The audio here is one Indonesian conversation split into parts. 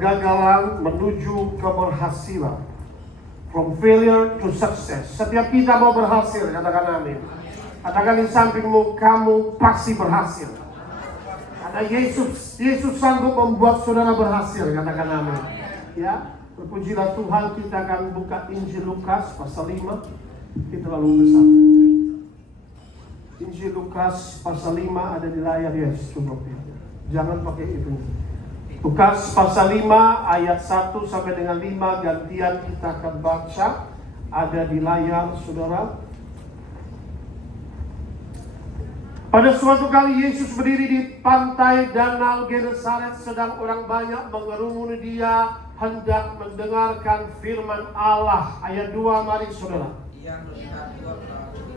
kegagalan menuju keberhasilan. From failure to success. Setiap kita mau berhasil, katakan amin. Katakan di sampingmu, kamu pasti berhasil. Karena Yesus sanggup membuat saudara berhasil, katakan amin. Ya, berpujilah Tuhan. Kita akan buka Injil Lukas pasal 5. Kita lalu bersama. Injil Lukas pasal 5 ada di layar, yes, cukup ya. Jangan pakai itu. Lukas pasal 5 ayat 1 sampai dengan 5 gantian kita akan baca, ada di layar saudara. Pada suatu kali Yesus berdiri di pantai danau Genesaret, sedang orang banyak mengerumuni dia hendak mendengarkan firman Allah. Ayat 2, mari saudara.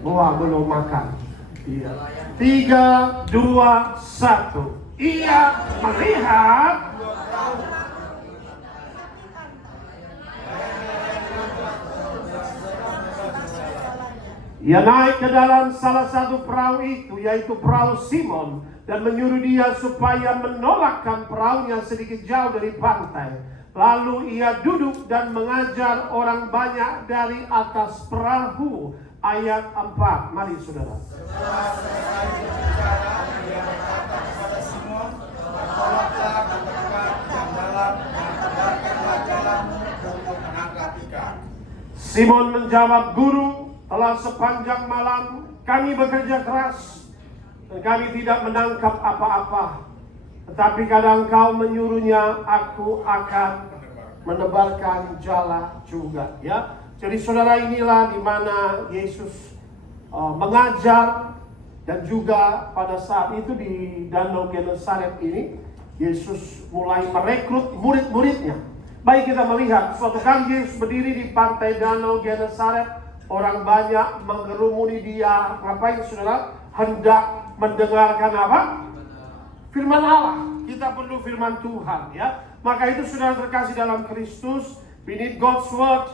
Wah, belum makan. Iya. 3, 2, 1. Ia melihat ia naik ke dalam salah satu perahu itu, yaitu perahu Simon, dan menyuruh dia supaya menolakkan perahunya sedikit jauh dari pantai. Lalu ia duduk dan mengajar orang banyak dari atas perahu. Ayat 4, mari saudara. Simon menjawab, Guru, telah sepanjang malam kami bekerja keras dan kami tidak menangkap apa-apa. Tetapi kadang Kau menyuruhnya, aku akan menebarkan jala juga. Ya, jadi saudara, inilah di mana Yesus mengajar, dan juga pada saat itu di Danau Genesaret ini Yesus mulai merekrut murid-muridnya. Baik, kita melihat suatu kali Yesus berdiri di pantai Danau Genesaret, orang banyak mengerumuni dia. Ngapain saudara? Hendak mendengarkan apa? Firman Allah. Kita perlu firman Tuhan, ya. Maka itu saudara terkasih dalam Kristus, we need God's word.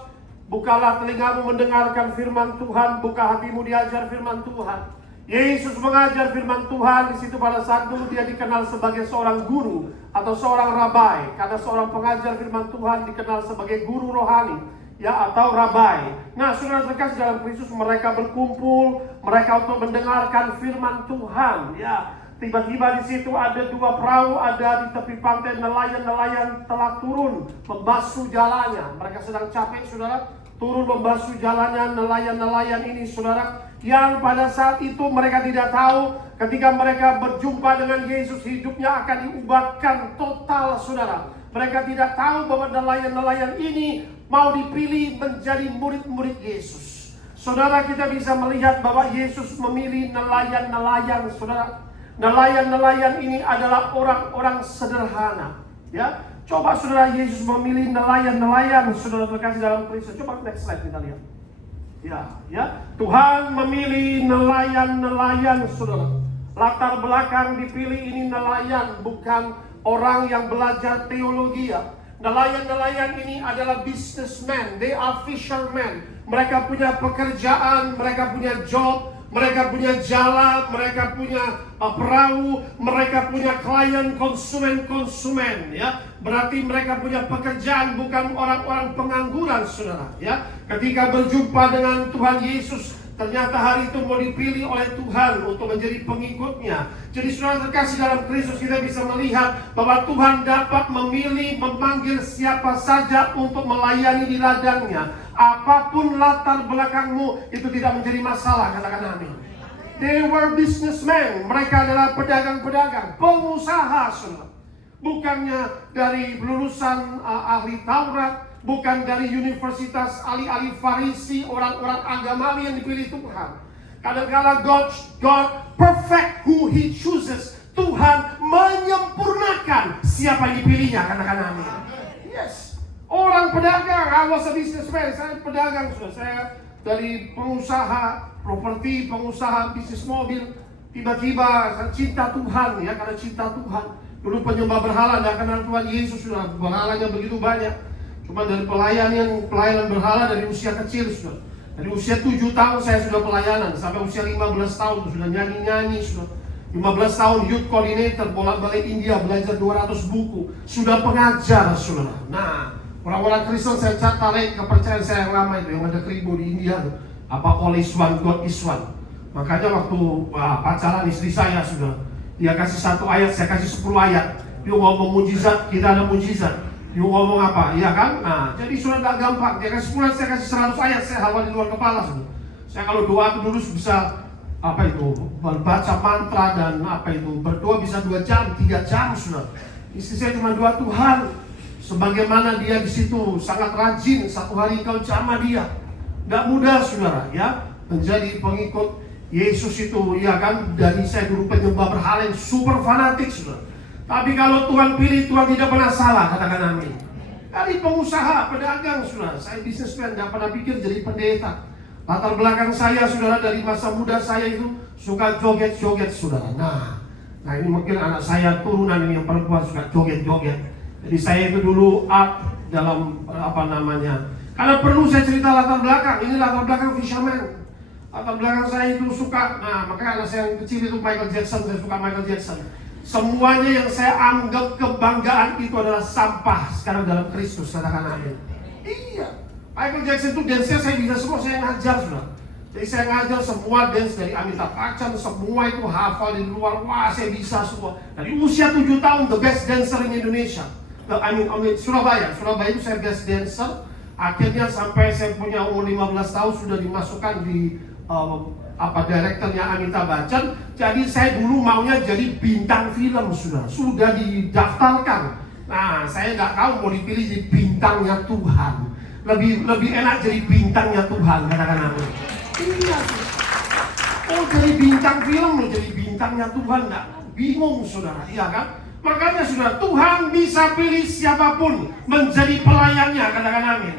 Bukalah telingamu mendengarkan firman Tuhan, buka hatimu diajar firman Tuhan. Yesus mengajar firman Tuhan. Di situ pada saat dulu dia dikenal sebagai seorang guru atau seorang rabai, karena seorang pengajar firman Tuhan dikenal sebagai guru rohani, ya, atau rabai. Nah, saudara terkasih dalam Kristus, mereka berkumpul, mereka untuk mendengarkan firman Tuhan, ya. Tiba-tiba di situ ada dua perahu ada di tepi pantai. Nelayan-nelayan telah turun membasuh jalannya. Mereka sedang capek, saudara, turun membasuh jalannya. Nelayan-nelayan ini, saudara, yang pada saat itu mereka tidak tahu, ketika mereka berjumpa dengan Yesus, hidupnya akan diubahkan total, saudara. Mereka tidak tahu bahwa nelayan-nelayan ini mau dipilih menjadi murid-murid Yesus. Saudara, kita bisa melihat bahwa Yesus memilih nelayan-nelayan, saudara. Nelayan-nelayan ini adalah orang-orang sederhana, ya. Coba saudara, Yesus memilih nelayan-nelayan, saudara terkasih dalam Kristus. Coba next slide kita lihat. Ya, Tuhan memilih nelayan-nelayan, saudara. Latar belakang dipilih ini nelayan, bukan orang yang belajar teologi, ya. Nelayan-nelayan ini adalah businessmen, they are fishermen. Mereka punya pekerjaan, mereka punya job, mereka punya jala, mereka punya perahu, mereka punya klien, konsumen, ya. Berarti mereka punya pekerjaan, bukan orang-orang pengangguran, saudara, ya. Ketika berjumpa dengan Tuhan Yesus, ternyata hari itu mau dipilih oleh Tuhan untuk menjadi pengikutnya. Jadi saudara terkasih dalam Kristus, kita bisa melihat bahwa Tuhan dapat memilih, memanggil siapa saja untuk melayani di ladangnya. Apapun latar belakangmu, itu tidak menjadi masalah, katakan amin. They were businessmen. Mereka adalah pedagang-pedagang, pengusaha, saudara. Bukannya dari lulusan ahli Taurat, bukan dari universitas ahli-ahli Farisi, orang-orang agamawi yang dipilih Tuhan. Kadang-kala God perfect who He chooses. Tuhan menyempurnakan siapa yang dipilihnya, katakan amin. Yes. Orang pedagang, I was a businessman, saya pedagang, saya dari pengusaha properti, pengusaha bisnis mobil. Tiba-tiba saya cinta Tuhan, ya, karena cinta Tuhan. Dulu penyembah berhala, tidak kenal Tuhan Yesus, sudah berhalanya begitu banyak. Cuma dari pelayanan berhala dari usia kecil, sudah. Dari usia 7 tahun saya sudah pelayanan, sampai usia 15 tahun sudah nyanyi-nyanyi, sudah. 15 tahun youth coordinator, bolak-balik India, belajar 200 buku. Sudah pengajar, saudara. Nah, orang-orang Kristen saya tarik kepercayaan saya yang lama itu, yang ada Kribo di India tuh. Apa all is one, God is one. Makanya waktu pacaran istri saya, sudah dia kasih 1 ayat, saya kasih 10 ayat. Dia ngomong mujizat, kita ada mujizat. Dia ngomong apa, iya kan? Nah, jadi sudah tidak gampang. Dia kasih 10 ayat, saya kasih 100 ayat, saya hafal di luar kepala, sudah. Saya kalau doa itu dulu bisa membaca mantra dan berdoa bisa 2 jam, 3 jam, sudah. Istri saya cuma doa, Tuhan, sebagaimana dia di situ sangat rajin, satu hari kau jamah dia. Tidak mudah, saudara, ya, menjadi pengikut Yesus itu, ya kan? Dari saya dulu penyembah berhala yang super fanatik, saudara. Tapi kalau Tuhan pilih, Tuhan tidak pernah salah, katakan amin. Dari pengusaha, pedagang, saudara. Saya bisnismen, tidak pernah pikir jadi pendeta. Latar belakang saya, saudara, dari masa muda saya itu suka joget-joget, saudara. Nah ini mungkin anak saya turunan ini yang perempuan suka joget-joget. Jadi saya itu dulu art dalam karena perlu saya cerita latar belakang. Ini latar belakang fisherman. Latar belakang saya itu suka, makanya anak saya yang kecil itu Michael Jackson, saya suka Michael Jackson. Semuanya yang saya anggap kebanggaan itu adalah sampah sekarang dalam Kristus, katakan amin. Iya, Michael Jackson itu dance-nya saya bisa semua, saya ngajar, sudah. Jadi saya ngajar semua dance dari Amitabh Bachchan, semua itu hafal di luar, saya bisa semua. Dari usia 7 tahun, the best dancer in Indonesia. Surabaya itu saya best dancer. Akhirnya sampai saya punya umur 15 tahun sudah dimasukkan di direkturnya Amitabh Bachchan. Jadi saya dulu maunya jadi bintang film, sudah didaftarkan. Nah, saya nggak tahu mau dipilih jadi bintangnya Tuhan. Lebih enak jadi bintangnya Tuhan, katakan amin. Iya. Oh, jadi bintang film loh, jadi bintangnya Tuhan, nggak bingung, saudara, iya kan? Makanya saudara, Tuhan bisa pilih siapapun menjadi pelayannya, katakan amin.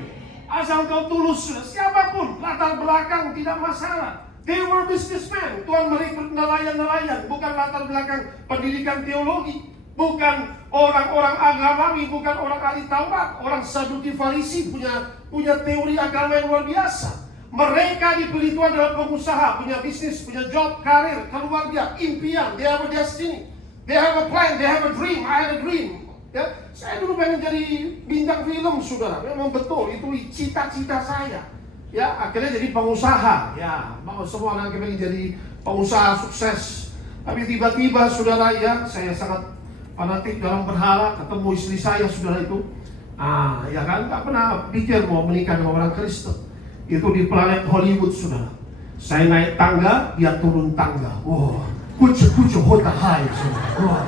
Asal kau tulus, saudara, siapapun, latar belakang tidak masalah. They were businessmen. Tuhan merekrut nelayan-nelayan, bukan latar belakang pendidikan teologi, bukan orang-orang agamawi, bukan orang ahli Taurat, orang Saduki Farisi punya teori agama yang luar biasa. Mereka dipilih Tuhan adalah pengusaha, punya bisnis, punya job, karir, keluarga, impian. They have a destiny, they have a plan, they have a dream. I had a dream. Ya, saya dulu pengen jadi bintang film, saudara. Memang betul, itu cita-cita saya. Ya, akhirnya jadi pengusaha. Ya, mau semua orang pengen jadi pengusaha sukses. Tapi tiba-tiba, saudara, ya, saya sangat fanatik dalam berhala. Ketemu istri saya, saudara, itu. Ya kan, tak pernah pikir mau menikah dengan orang Kristen. Itu di planet Hollywood, saudara. Saya naik tangga, dia turun tangga. Wah, kucu hota hai, saudara. Wah.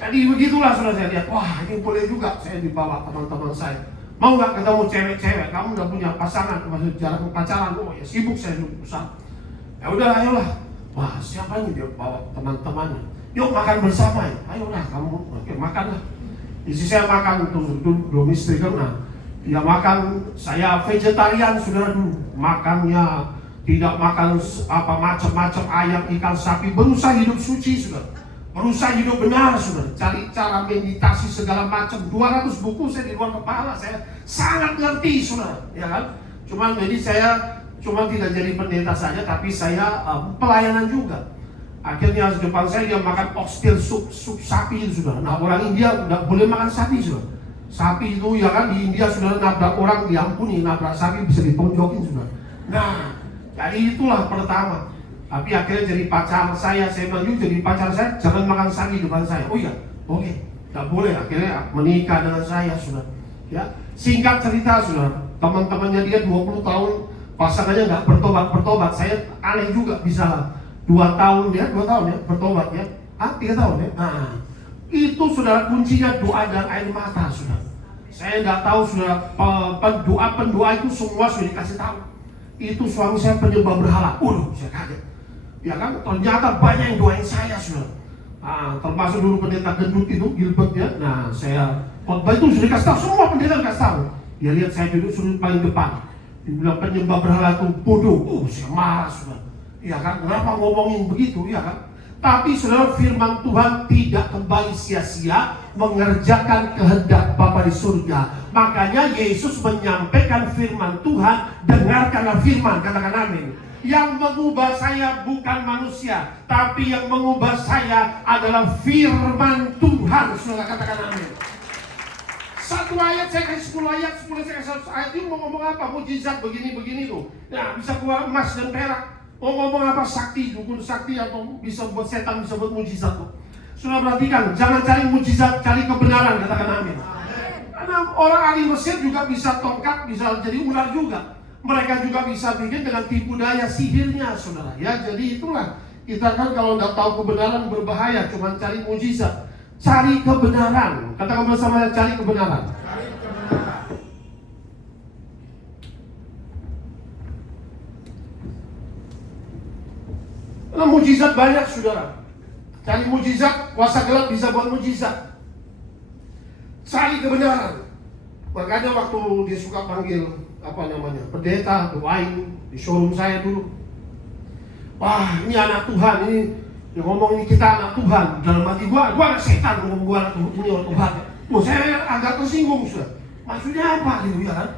Jadi begitulah, saudara, saya lihat. Wah, ini boleh juga saya dibawa teman-teman saya. Mau nggak ketemu cewek-cewek? Kamu udah punya pasangan, maksud jalan pacaran? Oh ya sibuk saya usah. Ya udah, ayolah. Wah, siapa ini dia bawa teman-temannya? Yuk makan bersama ya. Ayolah kamu, oke makanlah. Isi saya makan tuh belum istri kan. Dia makan, saya vegetarian, saudara, dulu. Makannya tidak makan macam-macam ayam, ikan, sapi. Berusaha hidup suci, saudara. Berusaha hidup benar, saudara. Cari cara meditasi segala macam. 200 buku saya di luar kepala. Saya sangat ngerti, saudara, ya kan? Jadi saya tidak jadi pendeta saja, tapi saya pelayanan juga. Akhirnya depan saya dia makan oxtail sup sapi itu, saudara. Nah, orang India nggak boleh makan sapi, saudara. Sapi itu ya kan di India, saudara, nabrak orang diampuni, nabrak sapi bisa ditonjokin, saudara. Nah, jadi itulah pertama. Tapi akhirnya jadi pacar saya bilang, yuk jadi pacar saya, jangan makan sapi depan saya. Oh iya, oke, nggak boleh. Akhirnya menikah dengan saya, saudara. Ya, singkat cerita, saudara, teman-temannya dia 20 tahun, pasangannya nggak bertobat. Saya aneh juga bisa 2 tahun ya, bertobat ya. 3 tahun ya. Nah, itu saudara kuncinya doa dan air mata, saudara. Saya nggak tahu, saudara, pendoa itu semua sudah dikasih tahu. Itu suami saya penyembah berhala. Saya kaget. Ya kan, ternyata banyak yang doain saya, saudara. Termasuk dulu pendeta gendut itu, Gilbert ya. Nah, saya khotbah itu sudah dikasih tahu, semua pendeta dikasih tahu. Dia lihat saya duduk sudut paling depan. Dibilang penyembah berhala itu bodoh. Saya marah, saudara. Ya kan, kenapa ngomongin begitu, ya kan? Tapi saudara, firman Tuhan tidak kembali sia-sia mengerjakan kehendak Bapa di surga. Makanya Yesus menyampaikan firman Tuhan, dengarkanlah firman, katakan amin. Yang mengubah saya bukan manusia, tapi yang mengubah saya adalah firman Tuhan. Saudara katakan amin. Satu ayat saya kasih 10 ayat, 10 saya kasih 1 ayat. Ini mau ngomong apa? Mujizat begini-begini tuh. Nah, bisa keluar emas dan perak. Mau ngomong apa? Sakti, dukun sakti, atau bisa buat setan, bisa buat mujizat tuh. Sudah perhatikan, jangan cari mujizat, cari kebenaran. Katakan amin. Karena orang ahli Mesir juga bisa tongkat, bisa jadi ular juga. Mereka juga bisa bikin dengan tipu daya sihirnya, saudara. Ya, jadi itulah. Kita kan kalau nggak tahu kebenaran berbahaya, cuma cari mujizat. Cari kebenaran. Katakan bersama, cari kebenaran. Cari kebenaran. Karena mujizat banyak, saudara. Cari mujizat, kuasa gelap bisa buat mujizat. Cari kebenaran. Makanya waktu dia suka panggil pendeta, doain di showroom saya dulu. Wah, ini anak Tuhan, ini yang ngomong ini kita anak Tuhan. Dalam hati gua anak setan ngomong gua anak Tuhan, ini orang Tuhan. Saya agak tersinggung, sudah. Maksudnya apa gitu ya kan?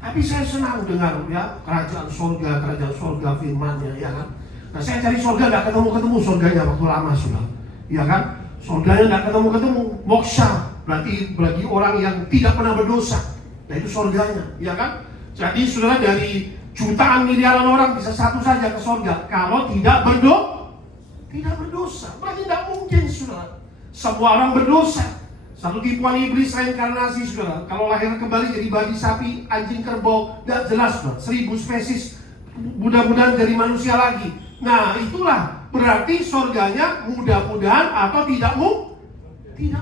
Tapi saya senang dengar ya kerajaan sorga firman-Nya ya kan. Nah, saya cari sorga nggak ketemu sorganya waktu lama sudah, ya kan? Sorganya nggak ketemu, moksha berarti bagi orang yang tidak pernah berdosa. Nah, itu sorganya, ya kan? Jadi saudara, dari jutaan miliaran orang bisa satu saja ke sorga kalau tidak berdosa. Berarti tidak mungkin, saudara. Semua orang berdosa. Satu tipuan iblis reinkarnasi, saudara. Kalau lahir kembali jadi babi, sapi, anjing, kerbau, tidak jelas, saudara. 1000 spesies, mudah-mudahan jadi manusia lagi. Nah, itulah berarti sorganya mudah-mudahan atau tidak mungkin.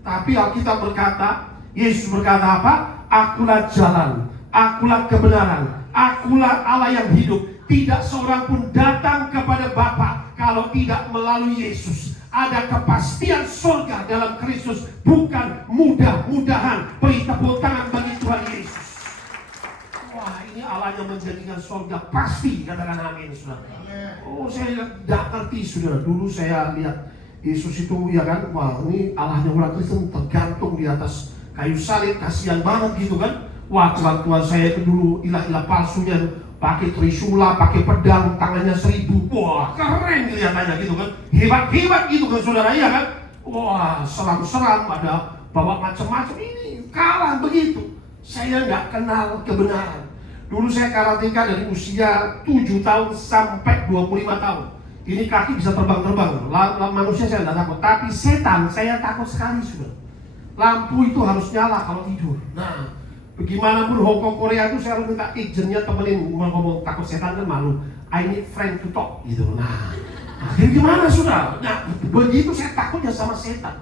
Tapi Alkitab berkata, Yesus berkata apa? Akulah jalan, akulah kebenaran, akulah Allah yang hidup. Tidak seorang pun datang kepada Bapa kalau tidak melalui Yesus. Ada kepastian sorga dalam Kristus, bukan mudah-mudahan. Beri tepuk tangan bagi Tuhan Yesus. Wah, ini Allah yang menjadikan sorga pasti. Katakan amin, saudara. Oh, saya tidak ngerti, saudara. Dulu saya lihat Yesus itu, ya kan, wah, ini Allahnya orang Kristen tergantung di atas kayu salib, kasihan banget gitu kan. Wah, Tuhan saya itu dulu ilah-ilah palsunya pakai trisula, pakai pedang, tangannya 1000. Wah, keren kelihatannya gitu kan. Hebat-hebat gitu kan, saudara, ya kan. Wah, seram-seram, ada bawa macam-macam. Ini kalah begitu. Saya nggak kenal kebenaran. Dulu saya karateka dari usia 7 tahun sampai 25 tahun. Ini kaki bisa terbang-terbang. Manusia saya nggak takut, tapi setan saya takut sekali, sudah. Lampu itu harus nyala kalau tidur. Nah, bagaimanapun Hongkong Korea itu saya harus minta agentnya temenin. Ngomong takut setan kan malu. I need friend to talk gitu. Nah, akhirnya gimana, sudah? Nah, begitu saya takutnya sama setan.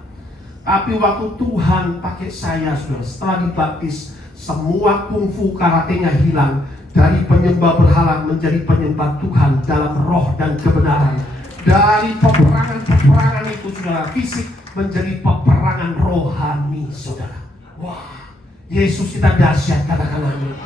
Tapi waktu Tuhan pakai saya, sudah, setelah dibaptis, semua kungfu karatenya hilang. Dari penyembah berhala menjadi penyembah Tuhan dalam roh dan kebenaran. Dari peperangan itu, saudara, fisik menjadi peperangan rohani, saudara. Wah, Yesus kita dahsyat, katakan amin.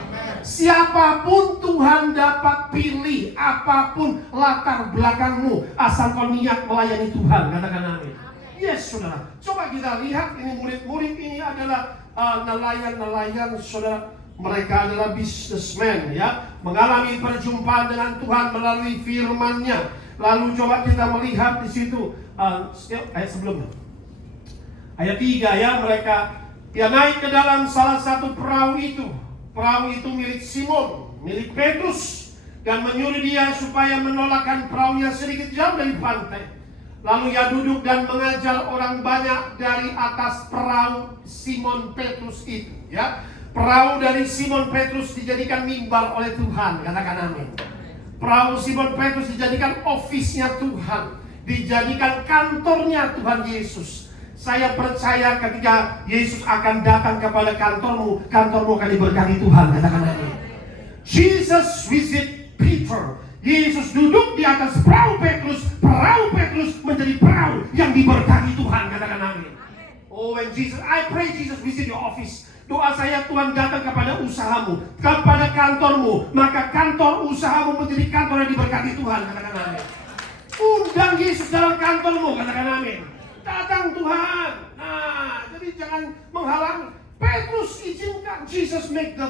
Siapapun Tuhan dapat pilih, apapun latar belakangmu, asal kau niat melayani Tuhan, katakan amin. Yes, saudara. Coba kita lihat, ini murid-murid ini adalah nelayan-nelayan, saudara. Mereka adalah businessman, ya, mengalami perjumpaan dengan Tuhan melalui firman-Nya. Lalu coba kita melihat di situ ayat sebelumnya, ayat 3, ya, dia naik ke dalam salah satu perahu itu. Perahu itu milik Simon, milik Petrus, dan menyuruh dia supaya menolakkan perahunya sedikit jauh dari pantai. Lalu ia duduk dan mengajar orang banyak dari atas perahu Simon Petrus itu, ya. Perahu dari Simon Petrus dijadikan mimbar oleh Tuhan, katakan amin. Perahu Simon Petrus dijadikan ofisnya Tuhan, dijadikan kantornya Tuhan Yesus. Saya percaya ketika Yesus akan datang kepada kantormu, kantormu akan diberkati Tuhan, katakan amin. Jesus visit Peter. Yesus duduk di atas perahu Petrus menjadi perahu yang diberkati Tuhan, katakan amin. Oh, when I pray Jesus visit your office. Doa saya, Tuhan datang kepada usahamu, kepada kantormu, maka kantor usahamu menjadi kantor yang diberkati Tuhan, katakan amin. Undang Yesus dalam kantormu, katakan amin. Datang Tuhan. Nah, jadi jangan menghalangi. Petrus izinkan Jesus make the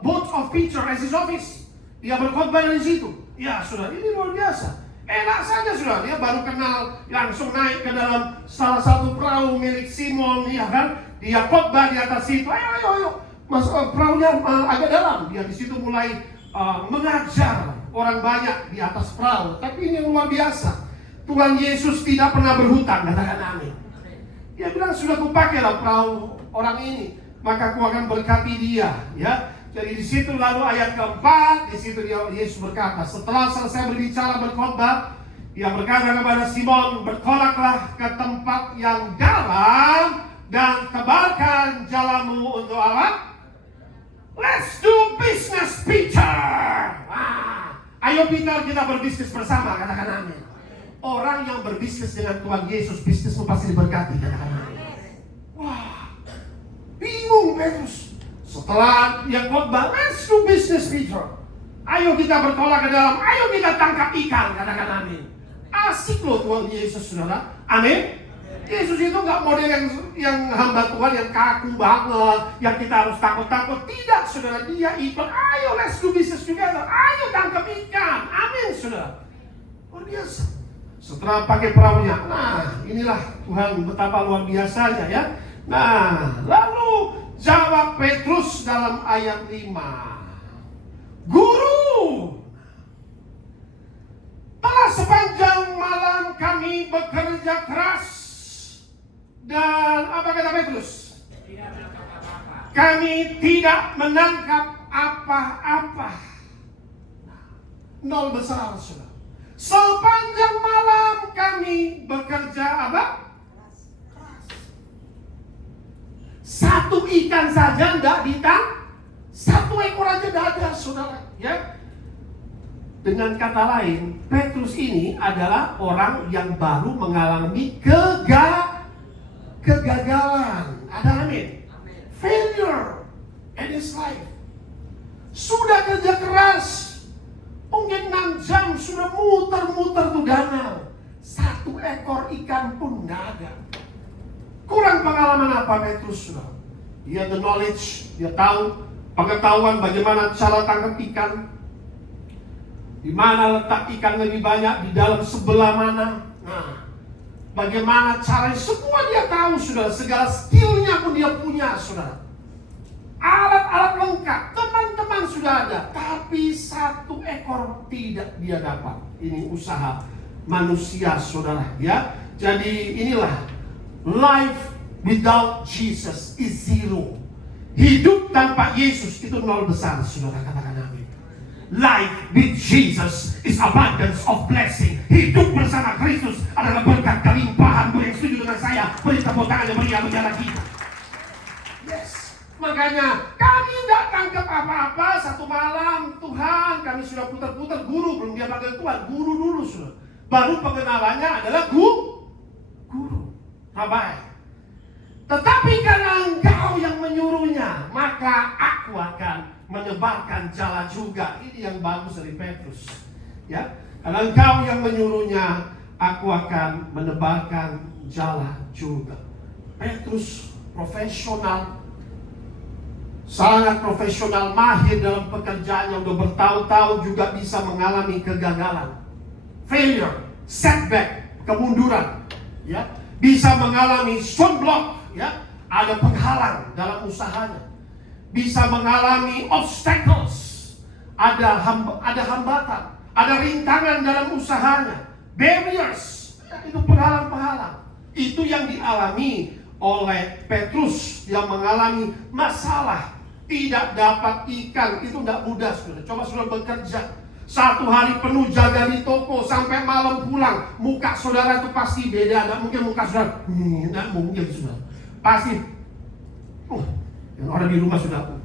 boat of Peter as his office. Dia berkhotbah dari situ. Ya saudara, ini luar biasa. Enak saja saudara, dia baru kenal, langsung naik ke dalam salah satu perahu milik Simon, ya kan? Dia khotbah di atas situ. Ayo. Perahunya agak dalam. Dia di situ mulai mengajar orang banyak di atas perahu. Tapi ini yang luar biasa. Tuhan Yesus tidak pernah berhutang, katakan amin. Dia bilang, sudah kupakailah perahu orang ini, maka aku akan berkati dia, ya. Jadi di situ lalu ayat keempat, di situ Yesus berkata, setelah selesai berbicara berkhotbah, dia berkata kepada Simon, bertolaklah ke tempat yang dalam dan tebarkan jalanmu untuk apa? Let's do business, Peter. Ayo Peter, kita berbisnis bersama, katakan amin. Orang yang berbisnis dengan Tuhan Yesus, bisnismu pasti diberkati, katakan amin. Wah, bingung Petrus. Setelah dia khotbah, let's do business, Peter. Ayo kita bertolak ke dalam, ayo kita tangkap ikan, katakan amin. Asik loh Tuhan Yesus, saudara. Amin. Yesus itu nggak model yang hamba Tuhan yang kaku banget, yang kita harus takut-takut. Tidak, saudara. Dia ikut, ayo let's do business together. Ayo tangkap ikan. Amin, saudara. Luar biasa. Setelah pakai perahunya, nah inilah Tuhan betapa luar biasanya ya. Nah, lalu jawab Petrus dalam ayat 5. Guru, telah sepanjang malam kami bekerja keras. Dan apa kata Petrus? Kami tidak menangkap apa-apa. Nol besar, saudara. Sepanjang malam kami bekerja apa? Satu ikan saja tidak ditangkap, satu ekor aja tidak ada, saudara. Ya. Dengan kata lain, Petrus ini adalah orang yang baru mengalami kegagalan. Ada amin? Failure in his life. Sudah kerja keras, mungkin 6 jam sudah muter-muter tuh danau, satu ekor ikan pun tidak ada. Kurang pengalaman apa Petrus? Dia the knowledge, dia tahu pengetahuan bagaimana cara tangkap ikan, di mana letak ikan lebih banyak, di dalam sebelah mana. Nah, bagaimana caranya, semua dia tahu, saudara. Segala skillnya pun dia punya, saudara. Alat-alat lengkap, teman-teman sudah ada, tapi satu ekor tidak dia dapat. Ini usaha manusia, saudara. Ya, jadi inilah. Life without Jesus is zero. Hidup tanpa Yesus itu nol besar, saudara, katakan amin. Life with Jesus is abundance of blessing. Hidup bersama Kristus adalah berkat kelimpahan. Yang setuju dengan saya, beri tepuk tangan yang meriah bagi kita. Yes. Makanya kami tidak tangkap apa-apa. Satu malam Tuhan, kami sudah putar-putar. Guru, belum dia panggil Tuhan, guru dulu, saudara. Baru pengenalannya adalah guru. Rabai. Tetapi karena engkau yang menyuruhnya, maka aku akan menebarkan jala juga. Ini yang bagus dari Petrus. Ya, karena engkau yang menyuruhnya, aku akan menebarkan jala juga. Petrus profesional, sangat profesional, mahir dalam pekerjaannya, udah bertahun-tahun juga bisa mengalami kegagalan, failure, setback, kemunduran, ya. Bisa mengalami stone block, ya, ada penghalang dalam usahanya. Bisa mengalami obstacles, ada hambatan, ada rintangan dalam usahanya, barriers, ya, itu penghalang-penghalang. Itu yang dialami oleh Petrus yang mengalami masalah, tidak dapat ikan. Itu tidak mudah, saudara. Coba sudah bekerja 1 hari penuh jaga di toko sampai malam pulang, muka saudara itu pasti beda. Tidak mungkin muka saudara, tidak mungkin, saudara. Pasti, yang orang di rumah sudah,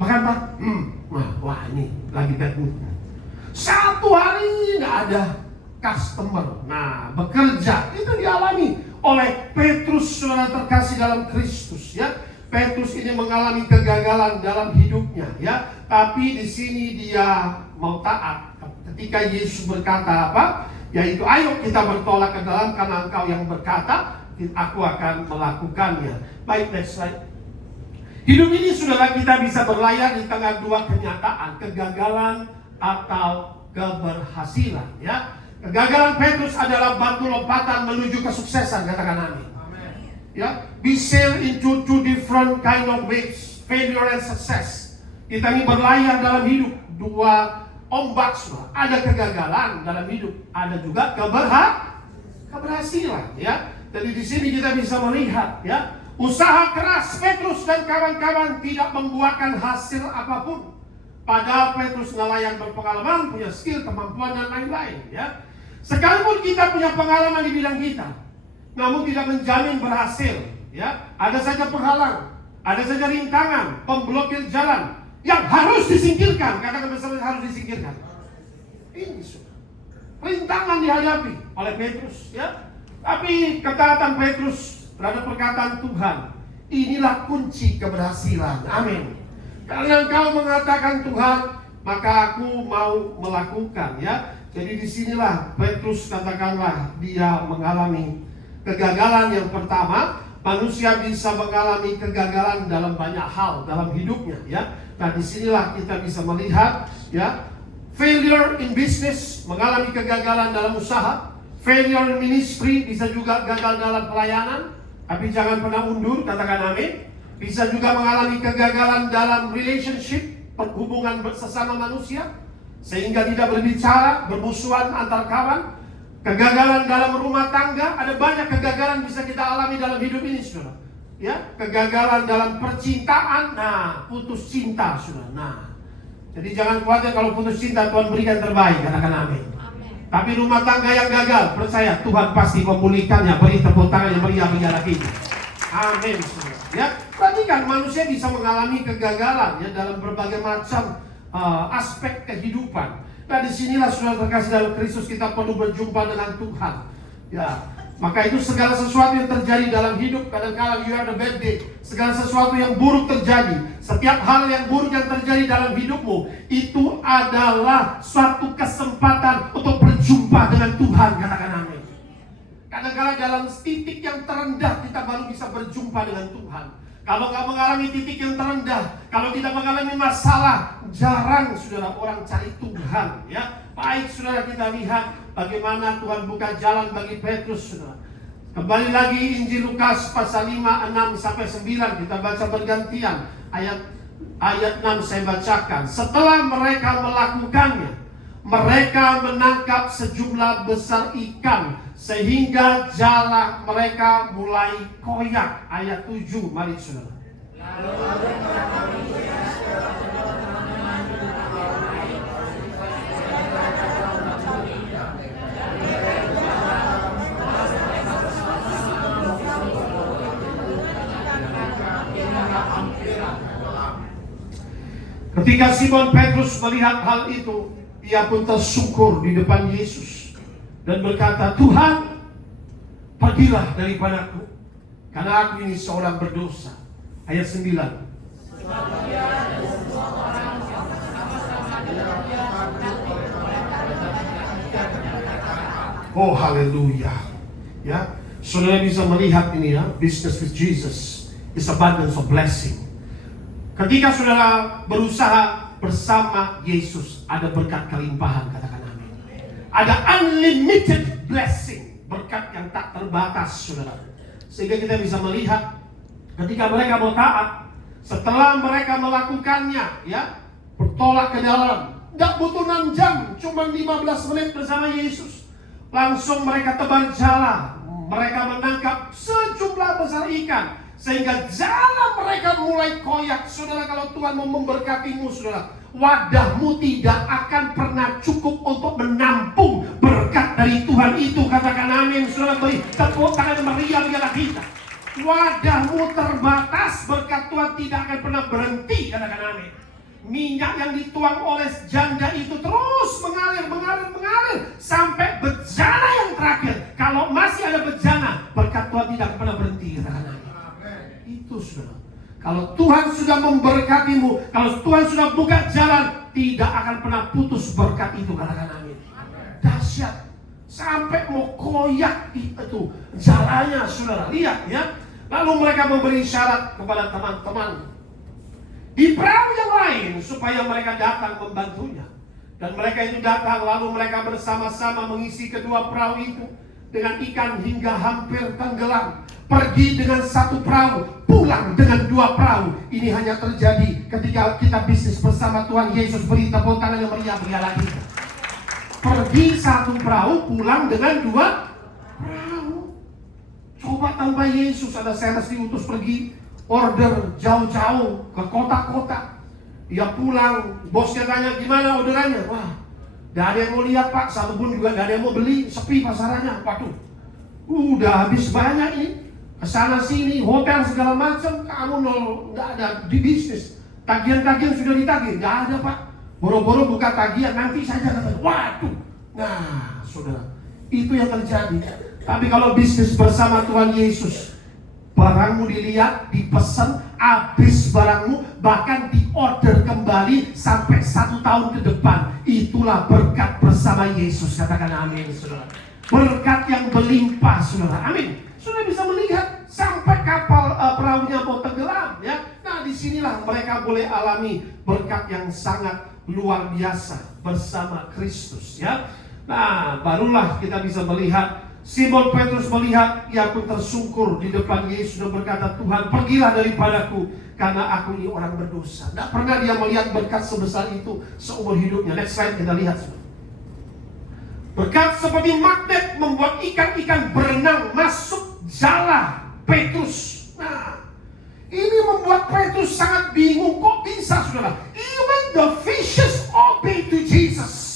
makan Pak, wah ini lagi bad mood. 1 hari tidak ada customer. Nah, bekerja itu dialami oleh Petrus, saudara terkasih dalam Kristus, ya. Petrus ini mengalami kegagalan dalam hidupnya, ya. Tapi di sini dia mau taat. Ketika Yesus berkata apa? Yaitu, ayo kita bertolak ke dalam karena engkau yang berkata, aku akan melakukannya. Baik, next slide. Hidup ini saudara, kita bisa berlayar di tengah dua kenyataan, kegagalan atau keberhasilan. Ya, kegagalan Petrus adalah batu lompatan menuju kesuksesan, katakan amin. Ya, we sail into two different kind of waves, failure and success. Kita ini berlayar dalam hidup dua ombak semua. Ada kegagalan dalam hidup, ada juga keberhasilan. Ya, jadi di sini kita bisa melihat, ya, usaha keras Petrus dan kawan-kawan tidak membuahkan hasil apapun. Padahal Petrus nelayan berpengalaman, punya skill, kemampuan dan lain-lain. Ya, sekalipun kita punya pengalaman di bidang kita, namun tidak menjamin berhasil. Ya, ada saja penghalang, ada saja rintangan, pemblokir jalan yang harus disingkirkan. Katakan bersama, harus disingkirkan. Ini sudah rintangan dihadapi oleh Petrus. Ya, tapi ketaatan Petrus terhadap perkataan Tuhan, inilah kunci keberhasilan. Amin. Karena engkau mengatakan Tuhan, maka aku mau melakukan. Ya, jadi disinilah Petrus, katakanlah, dia mengalami kegagalan yang pertama. Manusia bisa mengalami kegagalan dalam banyak hal dalam hidupnya. Ya, nah disinilah kita bisa melihat, ya, failure in business, mengalami kegagalan dalam usaha. Failure in ministry, bisa juga gagal dalam pelayanan. Tapi jangan pernah undur, katakan amin. Bisa juga mengalami kegagalan dalam relationship, hubungan sesama manusia, sehingga tidak berbicara, bermusuhan antar kawan. Kegagalan dalam rumah tangga, ada banyak kegagalan bisa kita alami dalam hidup ini, saudara. Ya, kegagalan dalam percintaan, nah, putus cinta, saudara. Nah, jadi jangan khawatir kalau putus cinta, Tuhan berikan terbaik, katakan amin. Tapi rumah tangga yang gagal, percaya Tuhan pasti memulihkannya. Beri tepuk tangan yang meriah bagi anak ini. Amin. Ya, perhatikan, manusia bisa mengalami kegagalan, ya, dalam berbagai macam aspek kehidupan. Nah, disinilah saudara terkasih dalam Kristus, kita perlu berjumpa dengan Tuhan. Ya, maka itu segala sesuatu yang terjadi dalam hidup, kadang-kadang you have a bad day, segala sesuatu yang buruk terjadi, setiap hal yang buruk yang terjadi dalam hidupmu, itu adalah suatu kesempatan untuk berjumpa dengan Tuhan, katakan amin. Kadang-kadang dalam titik yang terendah kita baru bisa berjumpa dengan Tuhan. Kalau nggak mengalami titik yang terendah, kalau tidak mengalami masalah, jarang saudara orang cari Tuhan. Ya, baik saudara, kita lihat bagaimana Tuhan buka jalan bagi Petrus, saudara. Kembali lagi Injil Lukas pasal 5, 6 sampai 9, kita baca bergantian. Ayat 6 saya bacakan. Setelah mereka melakukannya, mereka menangkap sejumlah besar ikan, sehingga jala mereka mulai koyak. Ayat 7, mari saudara. Ketika Simon Petrus melihat hal itu, ia pun tersyukur di depan Yesus dan berkata, Tuhan, pergilah daripadaku, karena aku ini seorang berdosa. Ayat 9. Oh, haleluya. Ya, saudara bisa melihat ini, ya, business with Jesus is abundance of blessing. Ketika saudara berusaha bersama Yesus, ada berkat kelimpahan, katakan amin. Ada unlimited blessing, berkat yang tak terbatas, saudara. Sehingga kita bisa melihat ketika mereka mau taat, setelah mereka melakukannya, ya, bertolak ke dalam, tidak butuh 6 jam, cuma 15 menit bersama Yesus, langsung mereka tebar jala, mereka menangkap sejumlah besar ikan, sehingga jala mereka mulai koyak. Saudara, kalau Tuhan mau memberkatimu, saudara, wadahmu tidak akan pernah cukup untuk menampung berkat dari Tuhan itu, katakan amin. Saudara, beri tepuk tangan meriah bagi kita. Wadahmu terbatas, berkat Tuhan tidak akan pernah berhenti, katakan amin. Minyak yang dituang oleh janda itu terus mengalir sampai bejana yang terakhir. Kalau masih ada bejana, berkat Tuhan tidak pernah berhenti, katakan amin. Itu saudara, kalau Tuhan sudah memberkatimu, kalau Tuhan sudah buka jalan, tidak akan pernah putus berkat itu, katakan amin. Dahsyat, sampai mau koyak itu jalannya, saudara. Lihat, ya. Lalu mereka memberi syarat kepada teman-teman di perahu yang lain supaya mereka datang membantunya. Dan mereka itu datang, lalu mereka bersama-sama mengisi kedua perahu itu dengan ikan hingga hampir tenggelam. Pergi dengan satu perahu, pulang dengan dua perahu. Ini hanya terjadi ketika kita bisnis bersama Tuhan Yesus. Beri tepuk tangan yang meriah-meriah lagi. Pergi satu perahu, pulang dengan dua perahu. Coba tanpa Yesus, ada sales diutus pergi order jauh-jauh ke kota-kota. Dia pulang, bosnya tanya gimana orderannya. Wah, gak ada yang mau lihat Pak, satu pun juga gak ada yang mau beli, sepi pasarannya. Waduh, udah habis banyak ini, kesana sini, hotel segala macam, kamu nol, gak ada di bisnis. Tagihan-tagihan sudah ditagih, gak ada Pak. Boro-boro buka tagihan, nanti saja katanya. Waduh, nah saudara, itu yang terjadi. Tapi kalau bisnis bersama Tuhan Yesus, barangmu dilihat, dipesan, habis barangmu, bahkan diorder kembali sampai 1 tahun ke depan. Itulah berkat bersama Yesus. Katakan amin, saudara. Berkat yang berlimpah, saudara. Amin. Sudah bisa melihat sampai kapal perahunya mau tenggelam, ya. Nah, disinilah mereka boleh alami berkat yang sangat luar biasa bersama Kristus, ya. Nah, barulah kita bisa melihat Simon Petrus melihat, ia pun tersungkur di depan Yesus dan berkata, Tuhan, pergilah daripadaku, karena aku ini orang berdosa. Tidak pernah dia melihat berkat sebesar itu seumur hidupnya. Next slide kita lihat. Berkat seperti magnet membuat ikan-ikan berenang masuk jala Petrus. Nah, ini membuat Petrus sangat bingung. Kok bisa, saudara? Even the fishes obey to Jesus.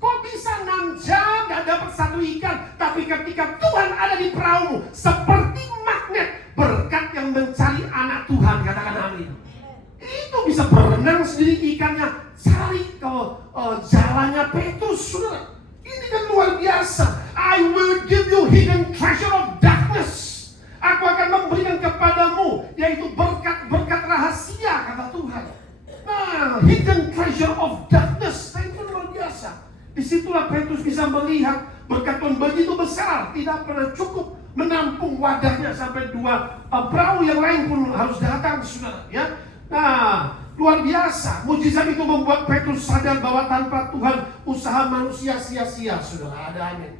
Kok bisa 6 jam gak dapat satu ikan, tapi ketika Tuhan ada di perahu, seperti magnet, berkat yang mencari anak Tuhan. Katakan amin. Itu bisa berenang sendiri ikannya, cari ke jalannya Petrus, saudara. Ini kan luar biasa. I will give you hidden treasure of darkness. Aku akan memberikan kepadamu, yaitu berkat-berkat rahasia, kata Tuhan. Nah, hidden treasure of darkness, itu luar biasa. Disitulah Petrus bisa melihat berkat Tuhan begitu besar, tidak pernah cukup menampung wadahnya, sampai 2 perahu yang lain pun harus datang, saudara. Ya, nah luar biasa. Mujizat itu membuat Petrus sadar bahwa tanpa Tuhan usaha manusia sia-sia, saudara. Ada amin.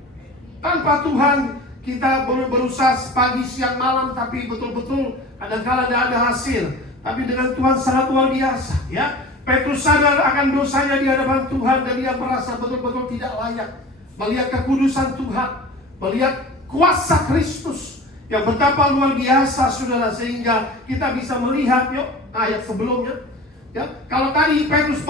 Tanpa Tuhan kita berusaha pagi, siang, malam, tapi betul-betul kadang-kala tidak ada hasil. Tapi dengan Tuhan sangat luar biasa, ya. Petrus sadar akan dosanya di hadapan Tuhan dan dia merasa betul-betul tidak layak melihat kekudusan Tuhan, melihat kuasa Kristus yang betapa luar biasa, saudara, sehingga kita bisa melihat, yuk ayat sebelumnya, ya. Kalau tadi Petrus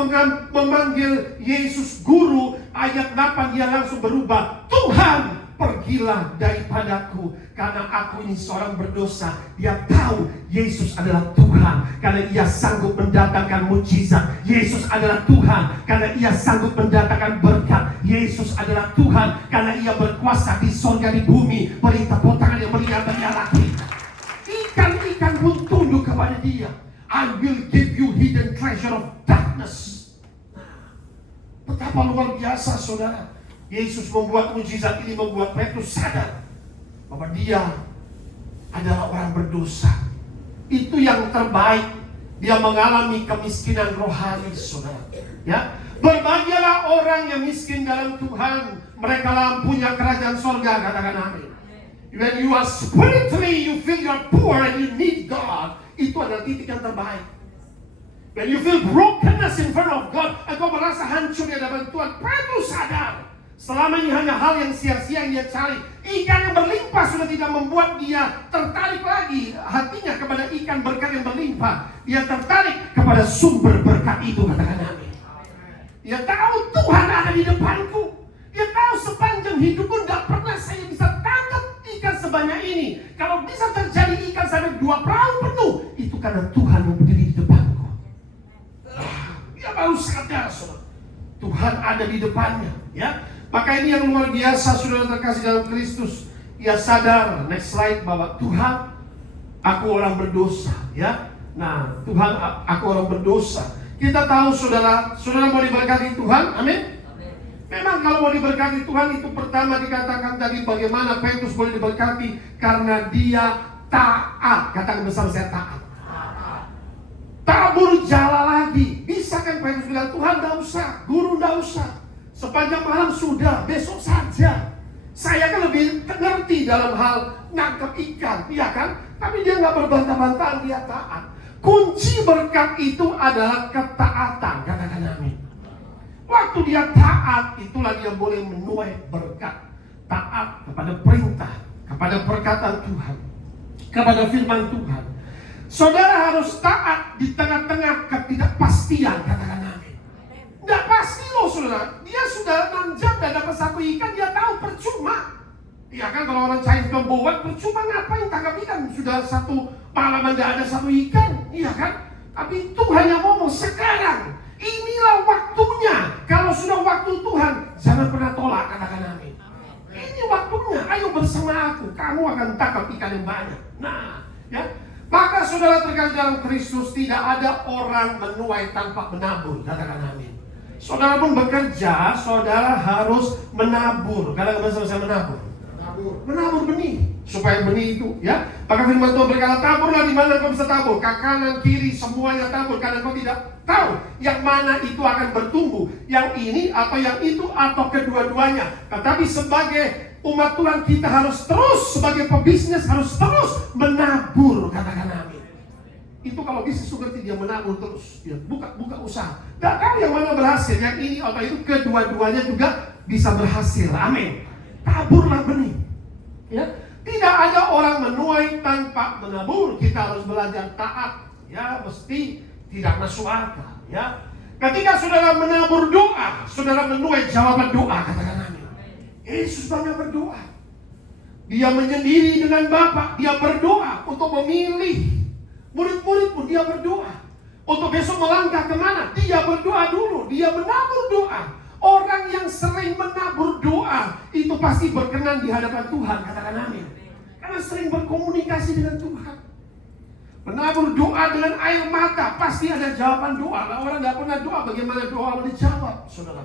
memanggil Yesus guru, ayat 8 dia langsung berubah, Tuhan, pergilah daripadaku, karena aku ini seorang berdosa. Dia tahu Yesus adalah Tuhan, karena ia sanggup mendatangkan mujizat. Yesus adalah Tuhan, karena ia sanggup mendatangkan berkat. Yesus adalah Tuhan, karena ia berkuasa di surga, di bumi. Beri tepuk tangan yang meriah-meriah lagi. Ikan-ikan pun tunduk kepada dia. I will give you hidden treasure of darkness. Betapa luar biasa, saudara. Yesus membuat mujizat ini, membuat Petrus sadar bahwa dia adalah orang berdosa. Itu yang terbaik. Dia mengalami kemiskinan rohani, saudara. Ya, berbahagialah orang yang miskin dalam Tuhan, mereka lah punya kerajaan sorga. Katakan amin. When you are spiritually, you feel you are poor and you need God. Itu adalah titik yang terbaik. When you feel brokenness in front of God, engkau merasa hancur di hadapan Tuhan, Petrus sadar selama ini hanya hal yang sia-sia yang dia cari. Ikan yang berlimpah sudah tidak membuat dia tertarik lagi hatinya kepada ikan berkat yang berlimpah. Dia tertarik kepada sumber berkat itu. Katakan amin. Dia tahu Tuhan ada di depanku. Dia tahu sepanjang hidupku tidak pernah saya bisa tangkap ikan sebanyak ini. Kalau bisa terjadi ikan sampai 2 perahu penuh, itu karena Tuhan yang berdiri di depanku. Dia baru sadar, saudara, Tuhan ada di depannya, ya. Maka ini yang luar biasa, saudara terkasih dalam Kristus. Ia sadar, next slide, bahwa Tuhan, aku orang berdosa, ya. Nah, Tuhan, aku orang berdosa. Kita tahu, saudara mau diberkati Tuhan, amin. Memang kalau mau diberkati Tuhan, itu pertama dikatakan tadi bagaimana Petrus boleh diberkati, karena dia taat. Katakan bersama saya, taat. Tabur jala Petrus bilang, Tuhan enggak usah, guru enggak usah. Sepanjang malam sudah, besok saja. Saya kan lebih ngerti dalam hal nangkap ikan, iya kan? Tapi dia nggak berbantah-bantahan, dia taat. Kunci berkat itu adalah ketaatan, katakan amin. Waktu dia taat, itulah dia boleh menuai berkat. Taat kepada perintah, kepada perkataan Tuhan, kepada firman Tuhan. Saudara harus taat di tengah-tengah ketidakpastian, katakan amin. Nggak pasti loh saudara. Dia sudah 6 jam dan dapat 1 ikan, dia tahu percuma. Ya kan, kalau orang Chinese membuat percuma ngapain tangkap ikan? Sudah 1 malam tidak ada 1 ikan, iya kan? Tapi Tuhan yang ngomong sekarang, inilah waktunya. Kalau sudah waktu Tuhan, jangan pernah tolak, katakan amin. Ini waktunya, ayo bersama aku, kamu akan tangkap ikan yang banyak. Nah, ya, maka saudara terkasih dalam Kristus, tidak ada orang menuai tanpa menabur, katakan amin. Saudara pun bekerja, saudara harus menabur. Katakan bersama-sama menabur. Menabur benih, supaya benih itu, ya. Maka firman Tuhan berkata, taburlah di mana kau bisa tabur, ke kanan kiri semuanya tabur, karena kau tidak tahu yang mana itu akan bertumbuh, yang ini atau yang itu atau kedua-duanya. Tetapi sebagai umat Tuhan kita harus terus, sebagai pebisnis harus terus menabur, katakan amin. Itu kalau bisnis seperti dia menabur terus, dia buka usaha. Tidak tahu yang mana berhasil, yang ini atau itu, kedua-duanya juga bisa berhasil, amin. Taburlah benih. Ya, tidak ada orang menuai tanpa menabur. Kita harus belajar taat. Ya, mesti tidak masuk akal. Ya, ketika saudara menabur doa, saudara menuai jawaban doa, katakan amin. Yesus banyak berdoa. Dia menyendiri dengan Bapa. Dia berdoa untuk memilih murid-murid pun. Dia berdoa untuk besok melangkah kemana. Dia berdoa dulu. Dia menabur doa. Orang yang sering menabur doa itu pasti berkenan di hadapan Tuhan, katakan amin. Karena sering berkomunikasi dengan Tuhan. Menabur doa dengan air mata, pasti ada jawaban doa. Nah, orang tidak pernah doa, bagaimana doa dijawab, saudara?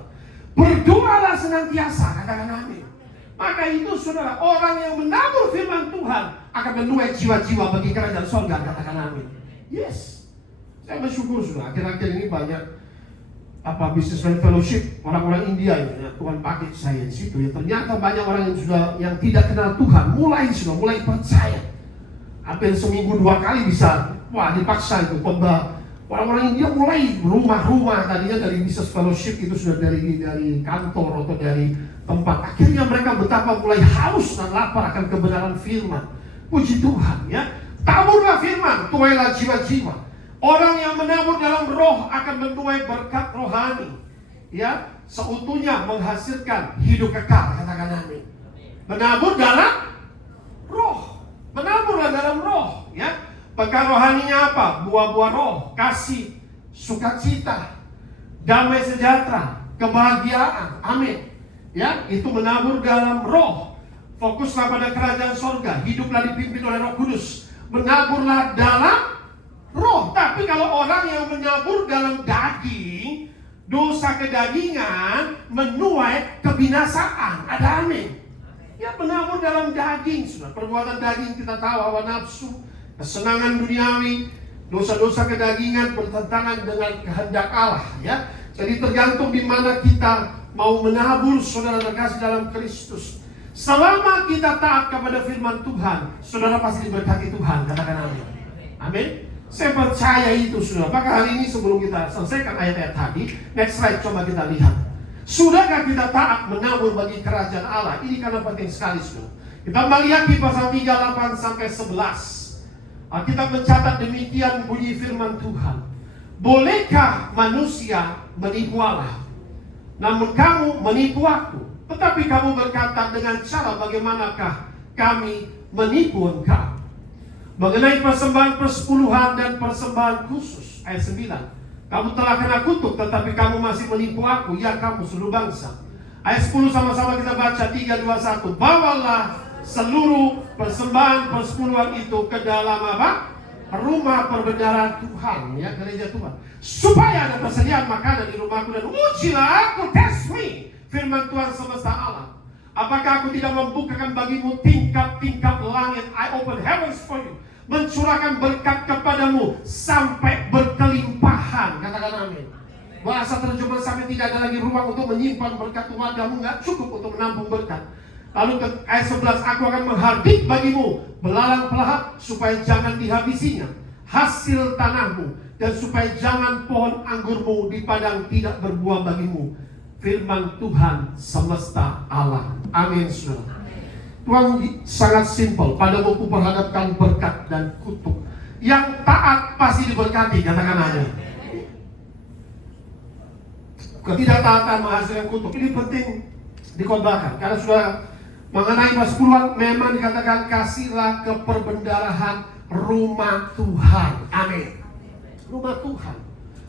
Berdoalah senantiasa, katakan amin. Maka itu saudara, orang yang menabur firman Tuhan akan menuai jiwa-jiwa bagi kerajaan surga, katakan amin. Yes, saya bersyukur saudara, akhir-akhir ini banyak businessman fellowship, orang-orang India ini, ya, Tuhan pakai saya di situ. Ya, ternyata banyak orang yang tidak kenal Tuhan, mulai percaya. Hampir seminggu 2 kali bisa, dipaksa itu. Orang-orang India mulai rumah-rumah, tadinya dari business fellowship itu sudah dari kantor atau dari tempat. Akhirnya mereka betapa mulai haus dan lapar akan kebenaran firman. Puji Tuhan, ya. Taburlah firman, tuailah jiwa-jiwa. Orang yang menabur dalam roh akan menuai berkat rohani, ya, seutuhnya menghasilkan hidup kekal, katakan amin. Menabur dalam roh, menaburlah dalam roh, ya. Berkat rohaninya apa? Buah-buah roh, kasih, sukacita, damai sejahtera, kebahagiaan, amin. Ya, itu menabur dalam roh. Fokuslah pada kerajaan surga, hiduplah dipimpin oleh Roh Kudus. Menaburlah dalam roh. Tapi kalau orang yang menabur dalam daging, dosa kedagingan menuai kebinasaan. Ada amin. Ya, menabur dalam daging, sudah perbuatan daging kita tahu, hawa nafsu, kesenangan duniawi, dosa-dosa kedagingan bertentangan dengan kehendak Allah, ya. Jadi tergantung di mana kita mau menabur, saudara terkasih dalam Kristus. Selama kita taat kepada firman Tuhan, saudara pasti diberkati Tuhan, katakan amin. Amin. Saya percaya itu, saudara. Maka hari ini sebelum kita selesaikan ayat-ayat tadi, next slide coba kita lihat. Sudahkah kita taat menabur bagi kerajaan Allah? Ini karena penting sekali, saudara. Kita melihat di pasal 38 sampai 11. Kita mencatat demikian bunyi firman Tuhan. Bolehkah manusia menipu Allah? Namun kamu menipu aku. Tetapi kamu berkata, dengan cara bagaimanakah kami menipu engkau? Mengenai persembahan persepuluhan dan persembahan khusus, ayat 9. Kamu telah kena kutuk, tetapi kamu masih menipu aku, ya kamu seluruh bangsa. Ayat 10 sama-sama kita baca, 3, 2, 1. Bawalah seluruh persembahan persepuluhan itu ke dalam apa? Rumah perbendaharaan Tuhan, ya, gereja Tuhan. Supaya ada persediaan makanan di rumahku, dan ujilah aku, test me, firman Tuhan semesta alam. Apakah aku tidak membukakan bagimu tingkap-tingkap langit? I open heavens for you. Mencurahkan berkat kepadamu sampai berkelimpahan. Katakan amin. Bahasa terjemahan sampai tidak ada lagi ruang untuk menyimpan berkat. Wadahmu nggak cukup untuk menampung berkat. Lalu ke ayat 11, aku akan menghardik bagimu belalang pelahat supaya jangan dihabisinya hasil tanahmu, dan supaya jangan pohon anggurmu di padang tidak berbuah bagimu. Firman Tuhan semesta alam. Amin, saudara. Tuhan sangat simpel. Padamu ku perhadapkan berkat dan kutuk. Yang taat pasti diberkati, katakan amin. Ketidaktaatan menghasilkan kutuk. Ini penting dikhotbahkan, karena sudah mengenai persepuluhan memang dikatakan kasihlah keperbendarahan rumah Tuhan. Amin. Rumah Tuhan.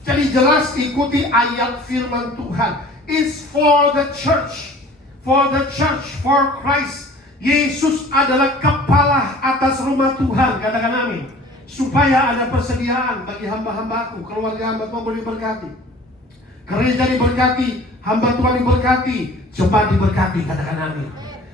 Jadi jelas ikuti ayat firman Tuhan. It's for the church. For the church, for Christ. Yesus adalah kepala atas rumah Tuhan. Katakan amin. Supaya ada persediaan bagi hamba-hambaku, keluarga hamba Tuhan boleh diberkati, gereja diberkati, hamba Tuhan diberkati, jemaat diberkati. Katakan amin.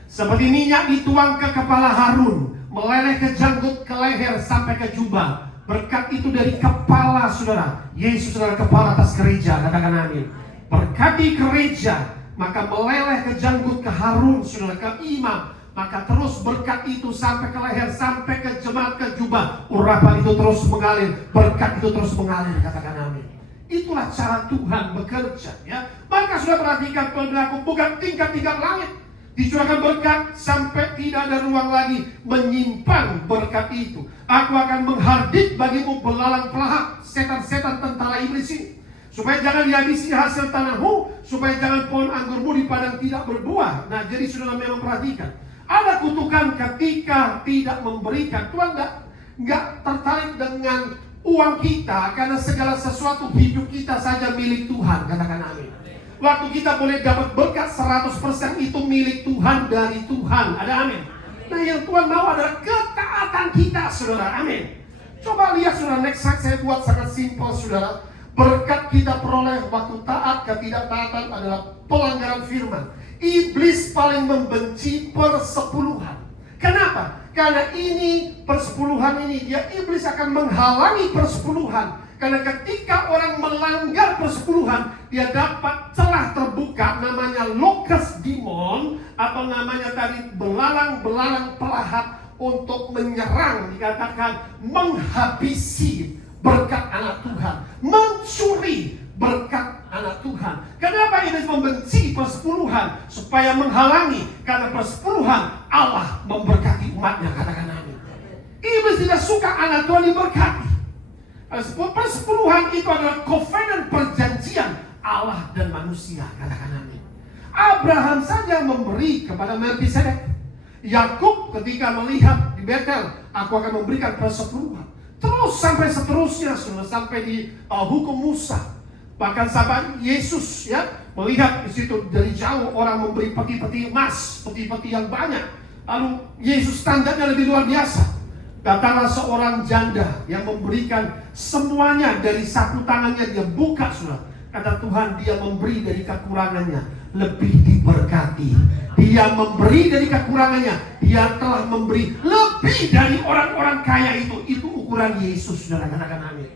Seperti minyak dituang ke kepala Harun, meleleh ke janggut, ke leher, sampai ke jubah. Berkat itu dari kepala, saudara. Yesus adalah kepala atas gereja. Katakan amin. Berkati gereja, maka meleleh ke janggut, ke Harun, saudara, ke imam. Maka terus berkat itu sampai ke leher, sampai ke jemaat, ke jubah. Urapan itu terus mengalir, berkat itu terus mengalir. Katakan amin. Itulah cara Tuhan bekerja, ya. Maka sudah perhatikan, Tuhan berlaku bukan tingkat-tingkat langit. Dicurahkan berkat sampai tidak ada ruang lagi menyimpan berkat itu. Aku akan menghardik bagimu belalang pelahat, setan-setan tentara iblis ini, supaya jangan dihabisi hasil tanahmu, supaya jangan pohon anggurmu di padang tidak berbuah. Nah, jadi saudara memang perhatikan, ada kutukan ketika tidak memberikan. Tuhan nggak tertarik dengan uang kita, karena segala sesuatu hidup kita saja milik Tuhan. Katakan amin. Waktu kita boleh dapat berkat 100% itu milik Tuhan, dari Tuhan. Ada amin. Nah, yang Tuhan mau adalah ketaatan kita, saudara. Amin. Coba lihat, saudara, next slide saya buat sangat simpel, saudara. Berkat kita peroleh waktu taat. Ketidaktaatan adalah pelanggaran firman. Iblis paling membenci persepuluhan. Kenapa? Karena ini persepuluhan ini, iblis akan menghalangi persepuluhan. Karena ketika orang melanggar persepuluhan, dia dapat celah terbuka, namanya locust demon, atau namanya tadi belalang-belalang pelahat, untuk menyerang, dikatakan menghabisi berkat anak Tuhan, mencuri berkat anak Tuhan. Kenapa iblis membenci persepuluhan? Supaya menghalangi, karena persepuluhan Allah memberkati umatnya. Katakan amin. Iblis tidak suka anak Tuhan diberkati. Persepuluhan itu adalah covenant, perjanjian Allah dan manusia. Katakan amin. Abraham saja memberi kepada Melkisedek. Yakub ketika melihat di Betel, aku akan memberikan persepuluhan. Terus sampai seterusnya, sampai di hukum Musa. Bahkan sampai Yesus, ya, melihat di situ dari jauh orang memberi peti-peti emas, peti-peti yang banyak. Lalu Yesus standarnya lebih luar biasa. Datanglah seorang janda yang memberikan semuanya dari saku tangannya, dia buka, saudara. Kata Tuhan, dia memberi dari kekurangannya, lebih diberkati. Dia memberi dari kekurangannya, dia telah memberi lebih dari orang-orang kaya itu. Itu ukuran Yesus, saudara. Katakan amin.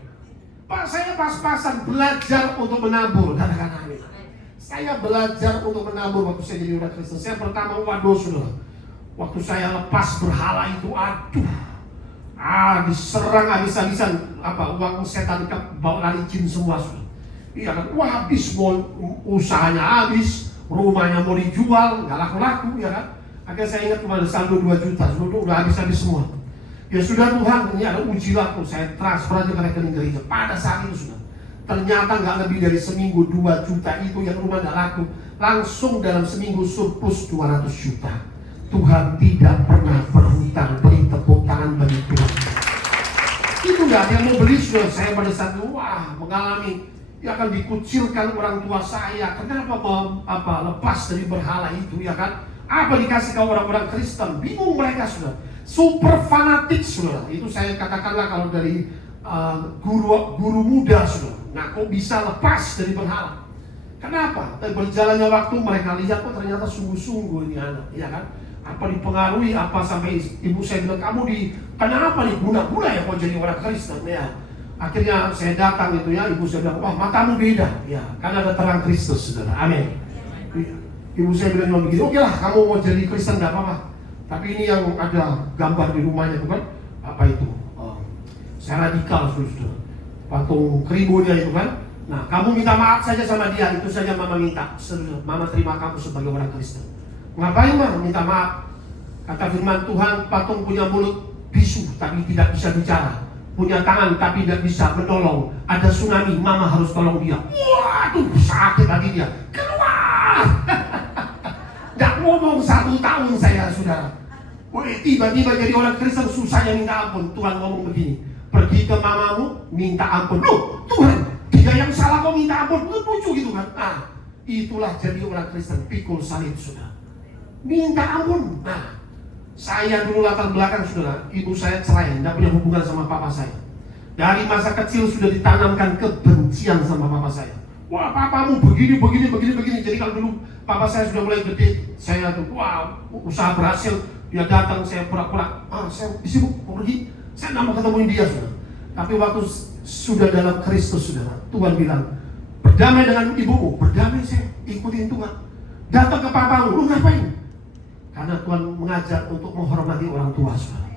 Pak, saya pas-pasan belajar untuk menabur. Katakan amin. Saya belajar untuk menabur waktu saya jadi orang Kristen. Saya pertama, waduh, saudara, waktu saya lepas berhala itu, aduh, diserang habis-habisan, uang setan bawa lari jin semua, saudara. Iya kan, habis, usahanya habis, rumahnya mau dijual, nggak laku-laku, ya kan. Akhirnya saya ingat cuma ada saldo 2 juta, udah habis-habis semua. Ya sudah Tuhan, ini ada uji laku, saya transfer aja ke rekening gereja. Pada saat itu, sudah, ternyata nggak lebih dari seminggu 2 juta itu yang rumah nggak laku, langsung dalam seminggu surplus 200 juta. Tuhan tidak pernah berhutang. Beri tepuk tangan bagi Tuhan. Itu nggak ada yang mau beli, sudah. Saya pada saat itu, mengalami, ya akan dikucilkan orang tua saya. Kenapa lepas dari berhala itu, ya kan? Apa dikasih ke orang-orang Kristen? Bingung mereka, sudah. Super fanatik, sudah. Itu saya katakanlah kalau dari guru muda, sudah. Nah, kok bisa lepas dari berhala? Kenapa? Dan berjalannya waktu mereka lihat, ternyata sungguh-sungguh ini anak, ya kan? Apa dipengaruhi, apa sampai ibu saya bilang, kamu kenapa nih guna-guna ya kok jadi orang Kristen, ya? Akhirnya saya datang itu ya, ibu saya bilang, wah matamu beda. Ya, karena ada terang Kristus, saudara. Amin. Ibu saya bilang begini, oke lah kamu mau jadi Kristen gak apa-apa. Tapi ini yang ada gambar di rumahnya bukan? Apa itu? Saya radikal, saudara. Patung keribunya itu kan. Nah, kamu minta maaf saja sama dia, itu saja mama minta. Mama terima kamu sebagai orang Kristen. Ngapain mah minta maaf? Kata firman Tuhan, patung punya mulut bisu tapi tidak bisa bicara, punya tangan tapi tidak bisa menolong. Ada tsunami, mama harus tolong dia. Waduh, sakit hati dia. Keluar! Tidak ngomong 1 tahun saya, saudara. Tiba-tiba jadi orang Kristen susahnya minta ampun. Tuhan ngomong begini, pergi ke mamamu, minta ampun. Loh, Tuhan, dia yang salah kau minta ampun. Lucu gitu kan. Nah, itulah jadi orang Kristen, pikul salib, saudara. Minta ampun. Nah, saya dulu latar belakang, saudara, ibu saya cerai, tidak punya hubungan sama papa saya. Dari masa kecil sudah ditanamkan kebencian sama papa saya. Wah, papamu begini. Jadi kalau dulu papa saya sudah mulai gede, saya tuh, wah, usaha berhasil, dia datang, saya pura-pura, saya sibuk, mau pergi, saya tidak mau ketemuin dia, saudara. Tapi waktu sudah dalam Kristus, saudara, Tuhan bilang, berdamai dengan ibumu, berdamai, saya ikutin Tuhan. Datang ke papamu, lu ngapain? Karena Tuhan mengajar untuk menghormati orang tua, saudara.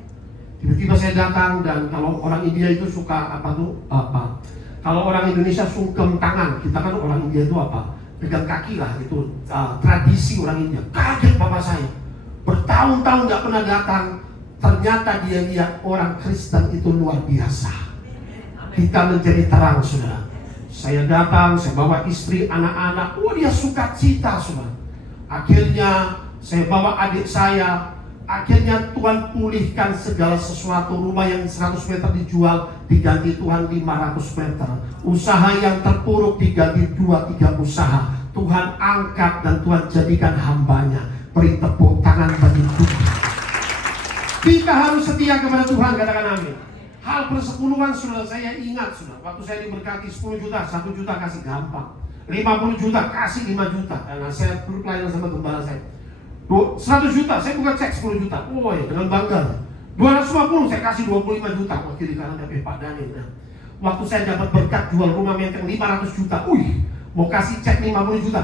Tiba-tiba saya datang, dan kalau orang India itu suka kalau orang Indonesia sungkem tangan, kita kan orang India itu pegang kaki lah, itu tradisi orang India. Kaget papa saya, bertahun-tahun nggak pernah datang. Ternyata dia lihat orang Kristen itu luar biasa. Kita menjadi terang, saudara. Saya datang, saya bawa istri, anak-anak, dia sukacita, saudara. Akhirnya saya bawa adik saya. Akhirnya Tuhan pulihkan segala sesuatu. Rumah yang 100 meter dijual, diganti Tuhan 500 meter. Usaha yang terpuruk diganti 2-3 usaha. Tuhan angkat dan Tuhan jadikan hambanya. Beri tepuk tangan bagi Tuhan. Kita harus setia kepada Tuhan, katakan amin. Hal persepuluhan, saudara, saya ingat, saudara, waktu saya diberkati 10 juta, 1 juta kasih gampang, 50 juta kasih 5 juta. Karena saya pelayanan sama gembala saya. 100 juta, saya bukan cek 10 juta. Oh ya, dengan bangga. 250, saya kasih 25 juta. Wakil di kanan Pak Daniel. Nah, waktu saya dapat berkat jual rumah menteng 500 juta. Mau kasih cek 50 juta.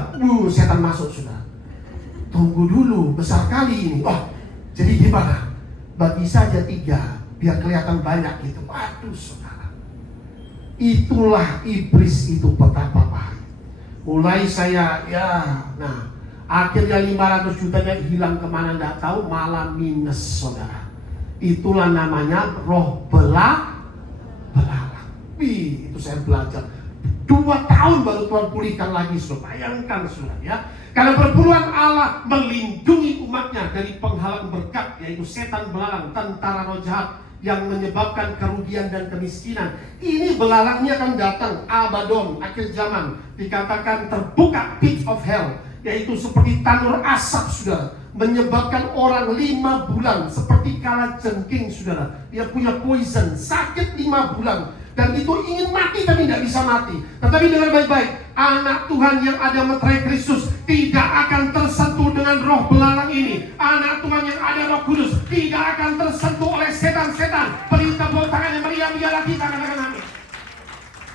Setan masuk, sudah. Tunggu dulu, besar kali ini. Jadi gimana? Bagi saja 3, biar kelihatan banyak gitu. Waduh, saudara. Itulah iblis itu betapa pahit. Mulai saya, akhirnya 500 jutanya hilang kemana tidak tahu, malah minus, saudara. Itulah namanya roh belalang. Itu saya belajar 2 tahun baru Tuhan pulihkan lagi, saudara. Bayangkan, saudara, ya. Karena perpuluhan Allah melindungi umatnya dari penghalang berkat, yaitu setan belalang, tentara roh jahat yang menyebabkan kerugian dan kemiskinan. Ini belalangnya akan datang, Abaddon, akhir zaman. Dikatakan terbuka pit of hell, yaitu seperti tanur asap, saudara, menyebabkan orang 5 bulan seperti kalajengking, saudara. Dia punya poison, sakit 5 bulan, dan itu ingin mati tapi tidak bisa mati. Tetapi dengan baik-baik, anak Tuhan yang ada meterai Kristus tidak akan tersentuh dengan roh belalang ini. Anak Tuhan yang ada Roh Kudus tidak akan tersentuh oleh setan-setan. Beri tepuk tangan yang meriah biarlah kita, katakan amin.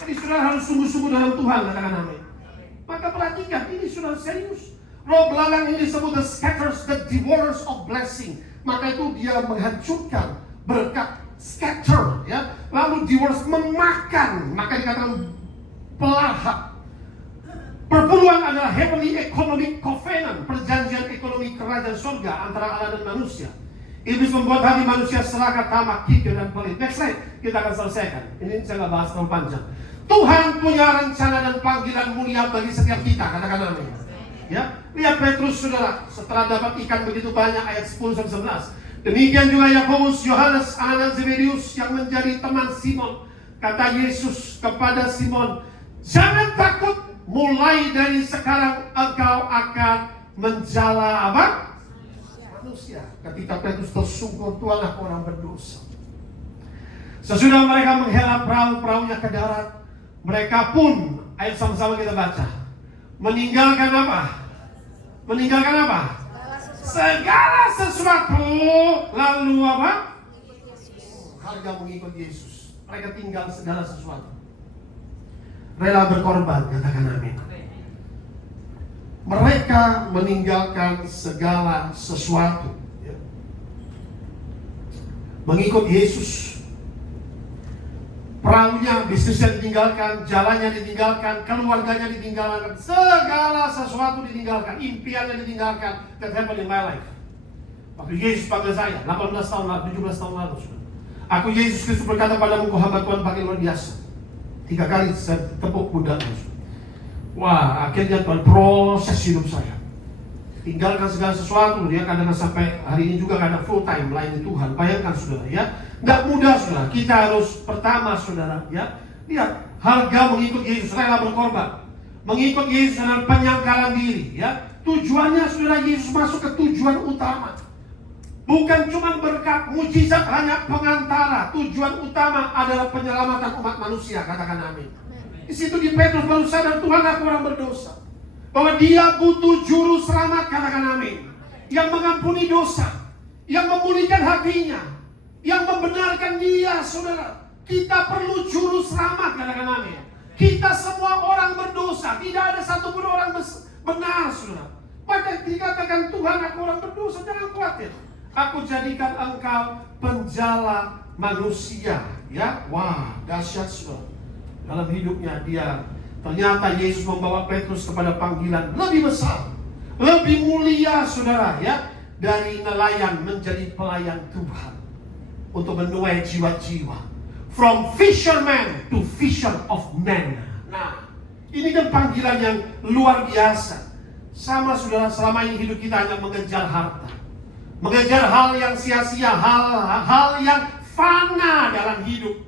Jadi saudara harus sungguh-sungguh dalam Tuhan, katakan amin. Maka perhatikan, ini sudah serius. Roh belalang ini disebut the scatters, the devourers of blessing. Maka itu dia menghancurkan berkat, scatter, ya. Lalu devours, memakan. Maka dikatakan pelahap. Perpuluhan adalah heavenly economic covenant, perjanjian ekonomi kerajaan surga antara Allah dan manusia. Iblis membuat hati manusia serakah, tamak, kikir, dan pelit. Next slide, kita akan selesaikan. Ini saya nggak bahas terlalu panjang. Tuhan punya rencana dan panggilan mulia bagi setiap kita, katakan amin. Ya, lihat Petrus, saudara, setelah dapat ikan begitu banyak, ayat 10-11. Demikian juga Yakobus, Yohanes, anak Zebedius yang menjadi teman Simon. Kata Yesus kepada Simon, jangan takut, mulai dari sekarang engkau akan menjala manusia. Ketika Petrus tersungkur, tualah orang berdosa. Sesudah mereka menghela perahu-perahunya ke darat, mereka pun, ayo sama-sama kita baca, meninggalkan apa? Meninggalkan apa? Segala sesuatu, lalu apa? Harga mengikut Yesus. mereka tinggal segala sesuatu. Rela berkorban, katakan amin. Mereka meninggalkan segala sesuatu, ya. Mengikut Yesus. Perahunya, bisnisnya ditinggalkan, jalannya ditinggalkan, keluarganya ditinggalkan, segala sesuatu ditinggalkan, impiannya ditinggalkan. That happened in my life. Waktu Yesus panggil saya, 18 tahun lalu, 17 tahun lalu. Aku Yesus Kristus berkata padamu, kau hamba Tuhan pakai luar biasa. 3 kali saya tepuk pundaknya. Wah, akhirnya Tuhan proses hidup saya. Tinggalkan segala sesuatu. Dia kadang sampai hari ini juga kadang full time melayani Tuhan. Bayangkan saudara, ya. Nggak mudah saudara. Kita harus pertama saudara, ya. Lihat, harga mengikut Yesus, rela berkorban. Mengikut Yesus dengan penyangkalan diri, ya. Tujuannya saudara, Yesus masuk ke tujuan utama. Bukan cuma berkat, mujizat hanya pengantara. Tujuan utama adalah penyelamatan umat manusia, katakan amin. Di situ di Petrus baru sadar, Tuhan, aku orang berdosa. Bahwa dia butuh juru selamat, katakan amin. Yang mengampuni dosa, yang memulihkan hatinya, yang membenarkan dia, saudara. Kita perlu juru selamat, katakan amin. Kita semua orang berdosa, tidak ada satupun orang benar, saudara. Maka dikatakan, Tuhan, aku orang berdosa, jangan khawatir. Aku jadikan engkau penjala manusia, ya. Wah, dahsyat, saudara. Dalam hidupnya dia, ternyata Yesus membawa Petrus kepada panggilan lebih besar, lebih mulia, saudara, ya. Dari nelayan menjadi pelayan Tuhan, untuk menuai jiwa-jiwa. From fisherman to fisher of men. Nah, ini kan panggilan yang luar biasa. Sama saudara, selama ini hidup kita hanya mengejar harta, mengejar hal yang sia-sia, hal yang fana dalam hidup.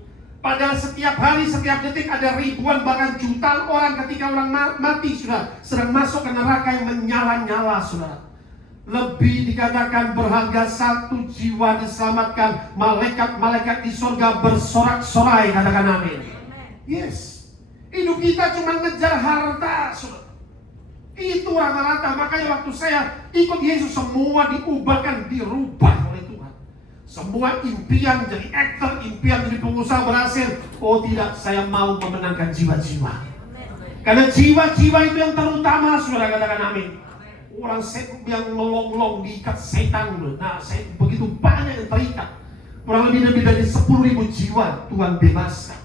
Padahal setiap hari, setiap detik ada ribuan bahkan jutaan orang ketika orang mati sudah sedang masuk ke neraka yang menyala-nyala, saudara. Lebih dikatakan berharga satu jiwa diselamatkan, malaikat-malaikat di surga bersorak-sorai, katakan amin. Yes. Hidup kita cuma ngejar harta, saudara. Itu rata-rata. Makanya waktu saya ikut Yesus, semua diubahkan, dirubah oleh Tuhan. Semua impian jadi aktor, impian jadi pengusaha berhasil. Oh tidak, saya mau memenangkan jiwa-jiwa. Karena jiwa-jiwa itu yang terutama, saudara, katakan amin. Orang yang melonglong diikat setan. Nah, begitu banyak yang terikat. Kurang lebih dari 10.000 jiwa Tuhan bebaskan.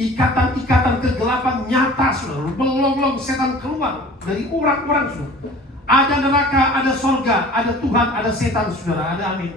Ikatan-ikatan kegelapan nyata, saudara. Melonglong setan keluar dari orang-orang, saudara. Ada neraka, ada sorga, ada Tuhan, ada setan, saudara. Ada amin.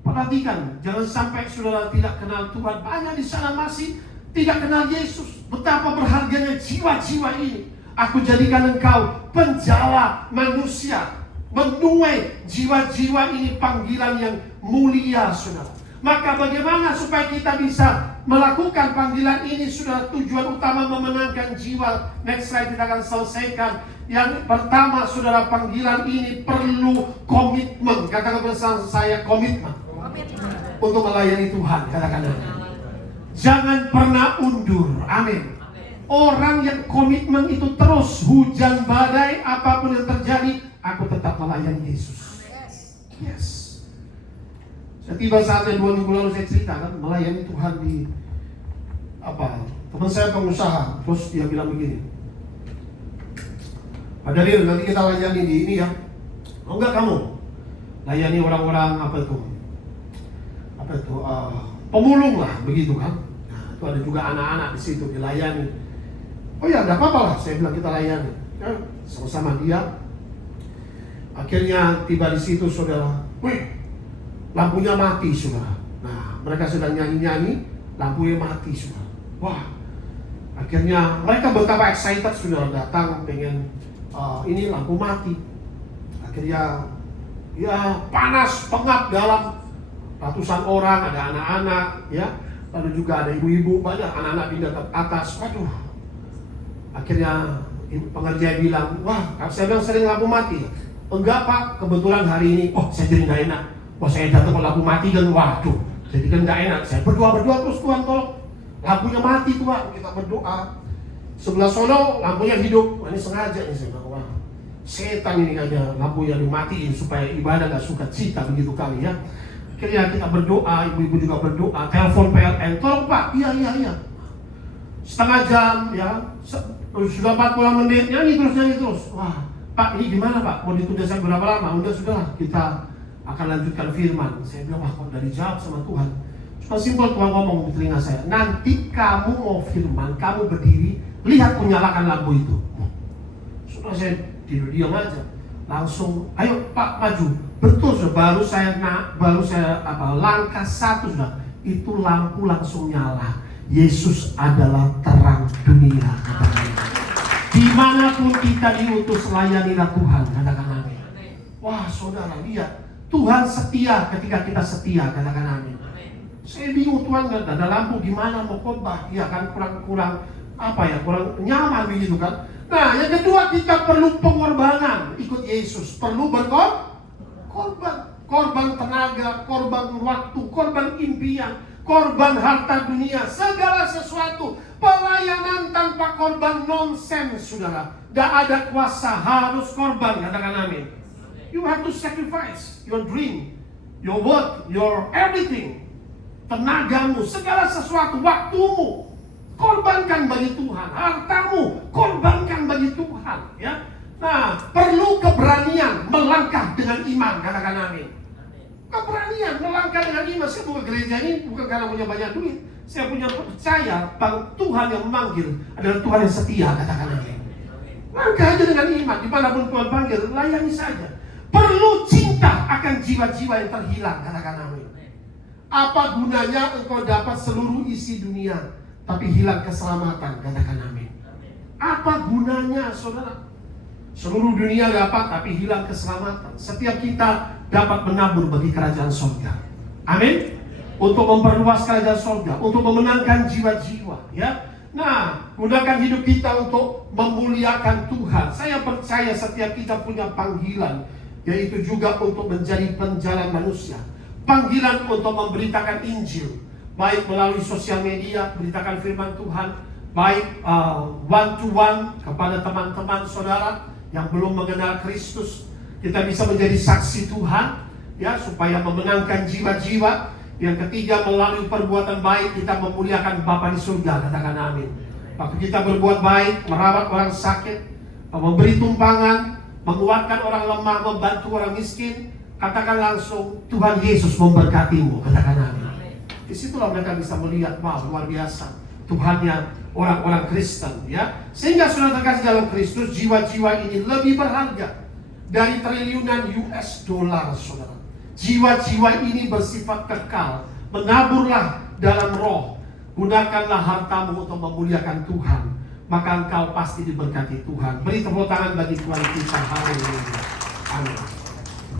Perhatikan, jangan sampai saudara tidak kenal Tuhan. Banyak di sana masih tidak kenal Yesus. Betapa berharganya jiwa-jiwa ini. Aku jadikan engkau penjala manusia, menuai jiwa-jiwa ini, panggilan yang mulia, saudara. Maka bagaimana supaya kita bisa melakukan panggilan ini, saudara? Tujuan utama memenangkan jiwa. Next slide kita akan selesaikan. Yang pertama, saudara, panggilan ini perlu komitmen. Katakan bersama saya, komitmen. Untuk melayani Tuhan, katakan amin. Jangan pernah undur, amin. Orang yang komitmen itu terus, hujan badai apapun yang terjadi, aku tetap melayani Yesus. Yes. Setiba saatnya 2 minggu lalu saya ceritakan melayani Tuhan di teman saya pengusaha, terus dia bilang begini, Pak Dalil, nanti kita layani di ini ya. Oh enggak, kamu layani orang-orang pemulung lah, begitu kan. Nah, itu ada juga anak-anak di situ dilayani. Oh ya, enggak apa-apa lah, saya bilang kita layani. Ya, sama-sama dia. Akhirnya tiba di situ, saudara. Lampunya mati, saudara. Nah, mereka sedang nyanyi-nyanyi, lampunya mati, saudara. Wah, akhirnya mereka betapa excited, saudara, datang pengen ini lampu mati. Akhirnya ya panas, pengap dalam, ratusan orang, ada anak-anak, ya, lalu juga ada ibu-ibu, banyak anak-anak pindah ke atas. Waduh, akhirnya pengerja bilang, wah, saya bilang sering lampu mati. Enggak Pak, kebetulan hari ini, saya jadi nggak enak. Saya datang ke lampu mati dan waduh, jadi kan nggak enak. Saya berdoa terus, Tuhan tolong, lampunya mati Tuhan. Kita berdoa. Sebelah sono lampunya hidup. Ini sengaja nih, saya bilang, wah, setan ini kayaknya lampunya dimatiin supaya ibadah nggak suka cita, begitu kali ya. Akhirnya kita berdoa, ibu-ibu juga berdoa, telepon PLN, tolong Pak, iya. Setengah jam, ya, sudah 40 menit, nyanyi terus. Wah, Pak, ini gimana Pak? Mau ditunda sampai berapa lama? Sudahlah, kita akan lanjutkan firman. Saya bilang, wah kok udah dijawab sama Tuhan. Cuma simpel Tuhan ngomong di telinga saya, nanti kamu mau firman, kamu berdiri, lihat aku nyalakan lampu itu. Sudah saya tidur diam aja. Langsung, ayo Pak maju. Betul sudah, baru saya langkah satu sudah, itu lampu langsung nyala. Yesus adalah terang dunia. Dimanapun kita diutus, layanilah Tuhan. Katakan amin. Wah saudara, lihat, Tuhan setia ketika kita setia. Katakan amin. Saya bingung, Tuhan nggak ada lampu, gimana mau khotbah? Ya kan kurang nyaman begitu kan. Nah yang kedua, kita perlu pengorbanan. Ikut Yesus perlu korban tenaga, korban waktu, korban impian, korban harta dunia, segala sesuatu. Pelayanan tanpa korban nonsens, saudara. Tidak ada kuasa, harus korban. Katakan amin. You have to sacrifice your dream, your work, your everything. Tenagamu, segala sesuatu, waktumu, korbankan bagi Tuhan. Hartamu, korbankan bagi Tuhan. Ya. Nah, perlu keberanian melangkah dengan iman. Katakan amin. Keberanian melangkah dengan iman. Saya buka gereja ini bukan karena punya banyak duit. Saya punya percaya bahwa Tuhan yang memanggil adalah Tuhan yang setia. Katakan amin. Langkah aja dengan iman. Dimanapun Tuhan panggil, layani saja. Perlu cinta akan jiwa-jiwa yang terhilang. Katakan amin. Apa gunanya engkau dapat seluruh isi dunia, tapi hilang keselamatan? Katakan amin. Apa gunanya, saudara? Seluruh dunia dapat, tapi hilang keselamatan. Setiap kita dapat menabur bagi kerajaan surga. Amin. Untuk memperluas kerajaan surga, untuk memenangkan jiwa-jiwa. Ya. Nah, gunakan hidup kita untuk memuliakan Tuhan. Saya percaya setiap kita punya panggilan, yaitu juga untuk menjadi penjalan manusia. Panggilan untuk memberitakan Injil, baik melalui sosial media, beritakan firman Tuhan, baik one to one kepada teman-teman saudara yang belum mengenal Kristus. Kita bisa menjadi saksi Tuhan, ya, supaya memenangkan jiwa-jiwa. Yang ketiga, melalui perbuatan baik kita memuliakan Bapa di surga. Katakan amin. Waktu kita berbuat baik, merawat orang sakit, memberi tumpangan, menguatkan orang lemah, membantu orang miskin, katakan langsung, Tuhan Yesus memberkatimu. Katakan amin. Disitulah mereka bisa melihat, wah luar biasa Tuhannya orang-orang Kristen, ya. Sehingga saudara terkasih dalam Kristus, jiwa-jiwa ini lebih berharga dari triliunan US dollar, saudara. Jiwa-jiwa ini bersifat kekal. Menaburlah dalam roh. Gunakanlah hartamu untuk memuliakan Tuhan, maka engkau pasti diberkati Tuhan. Beri tepuk tangan bagi Tuhan kita. Haleluya. Amin.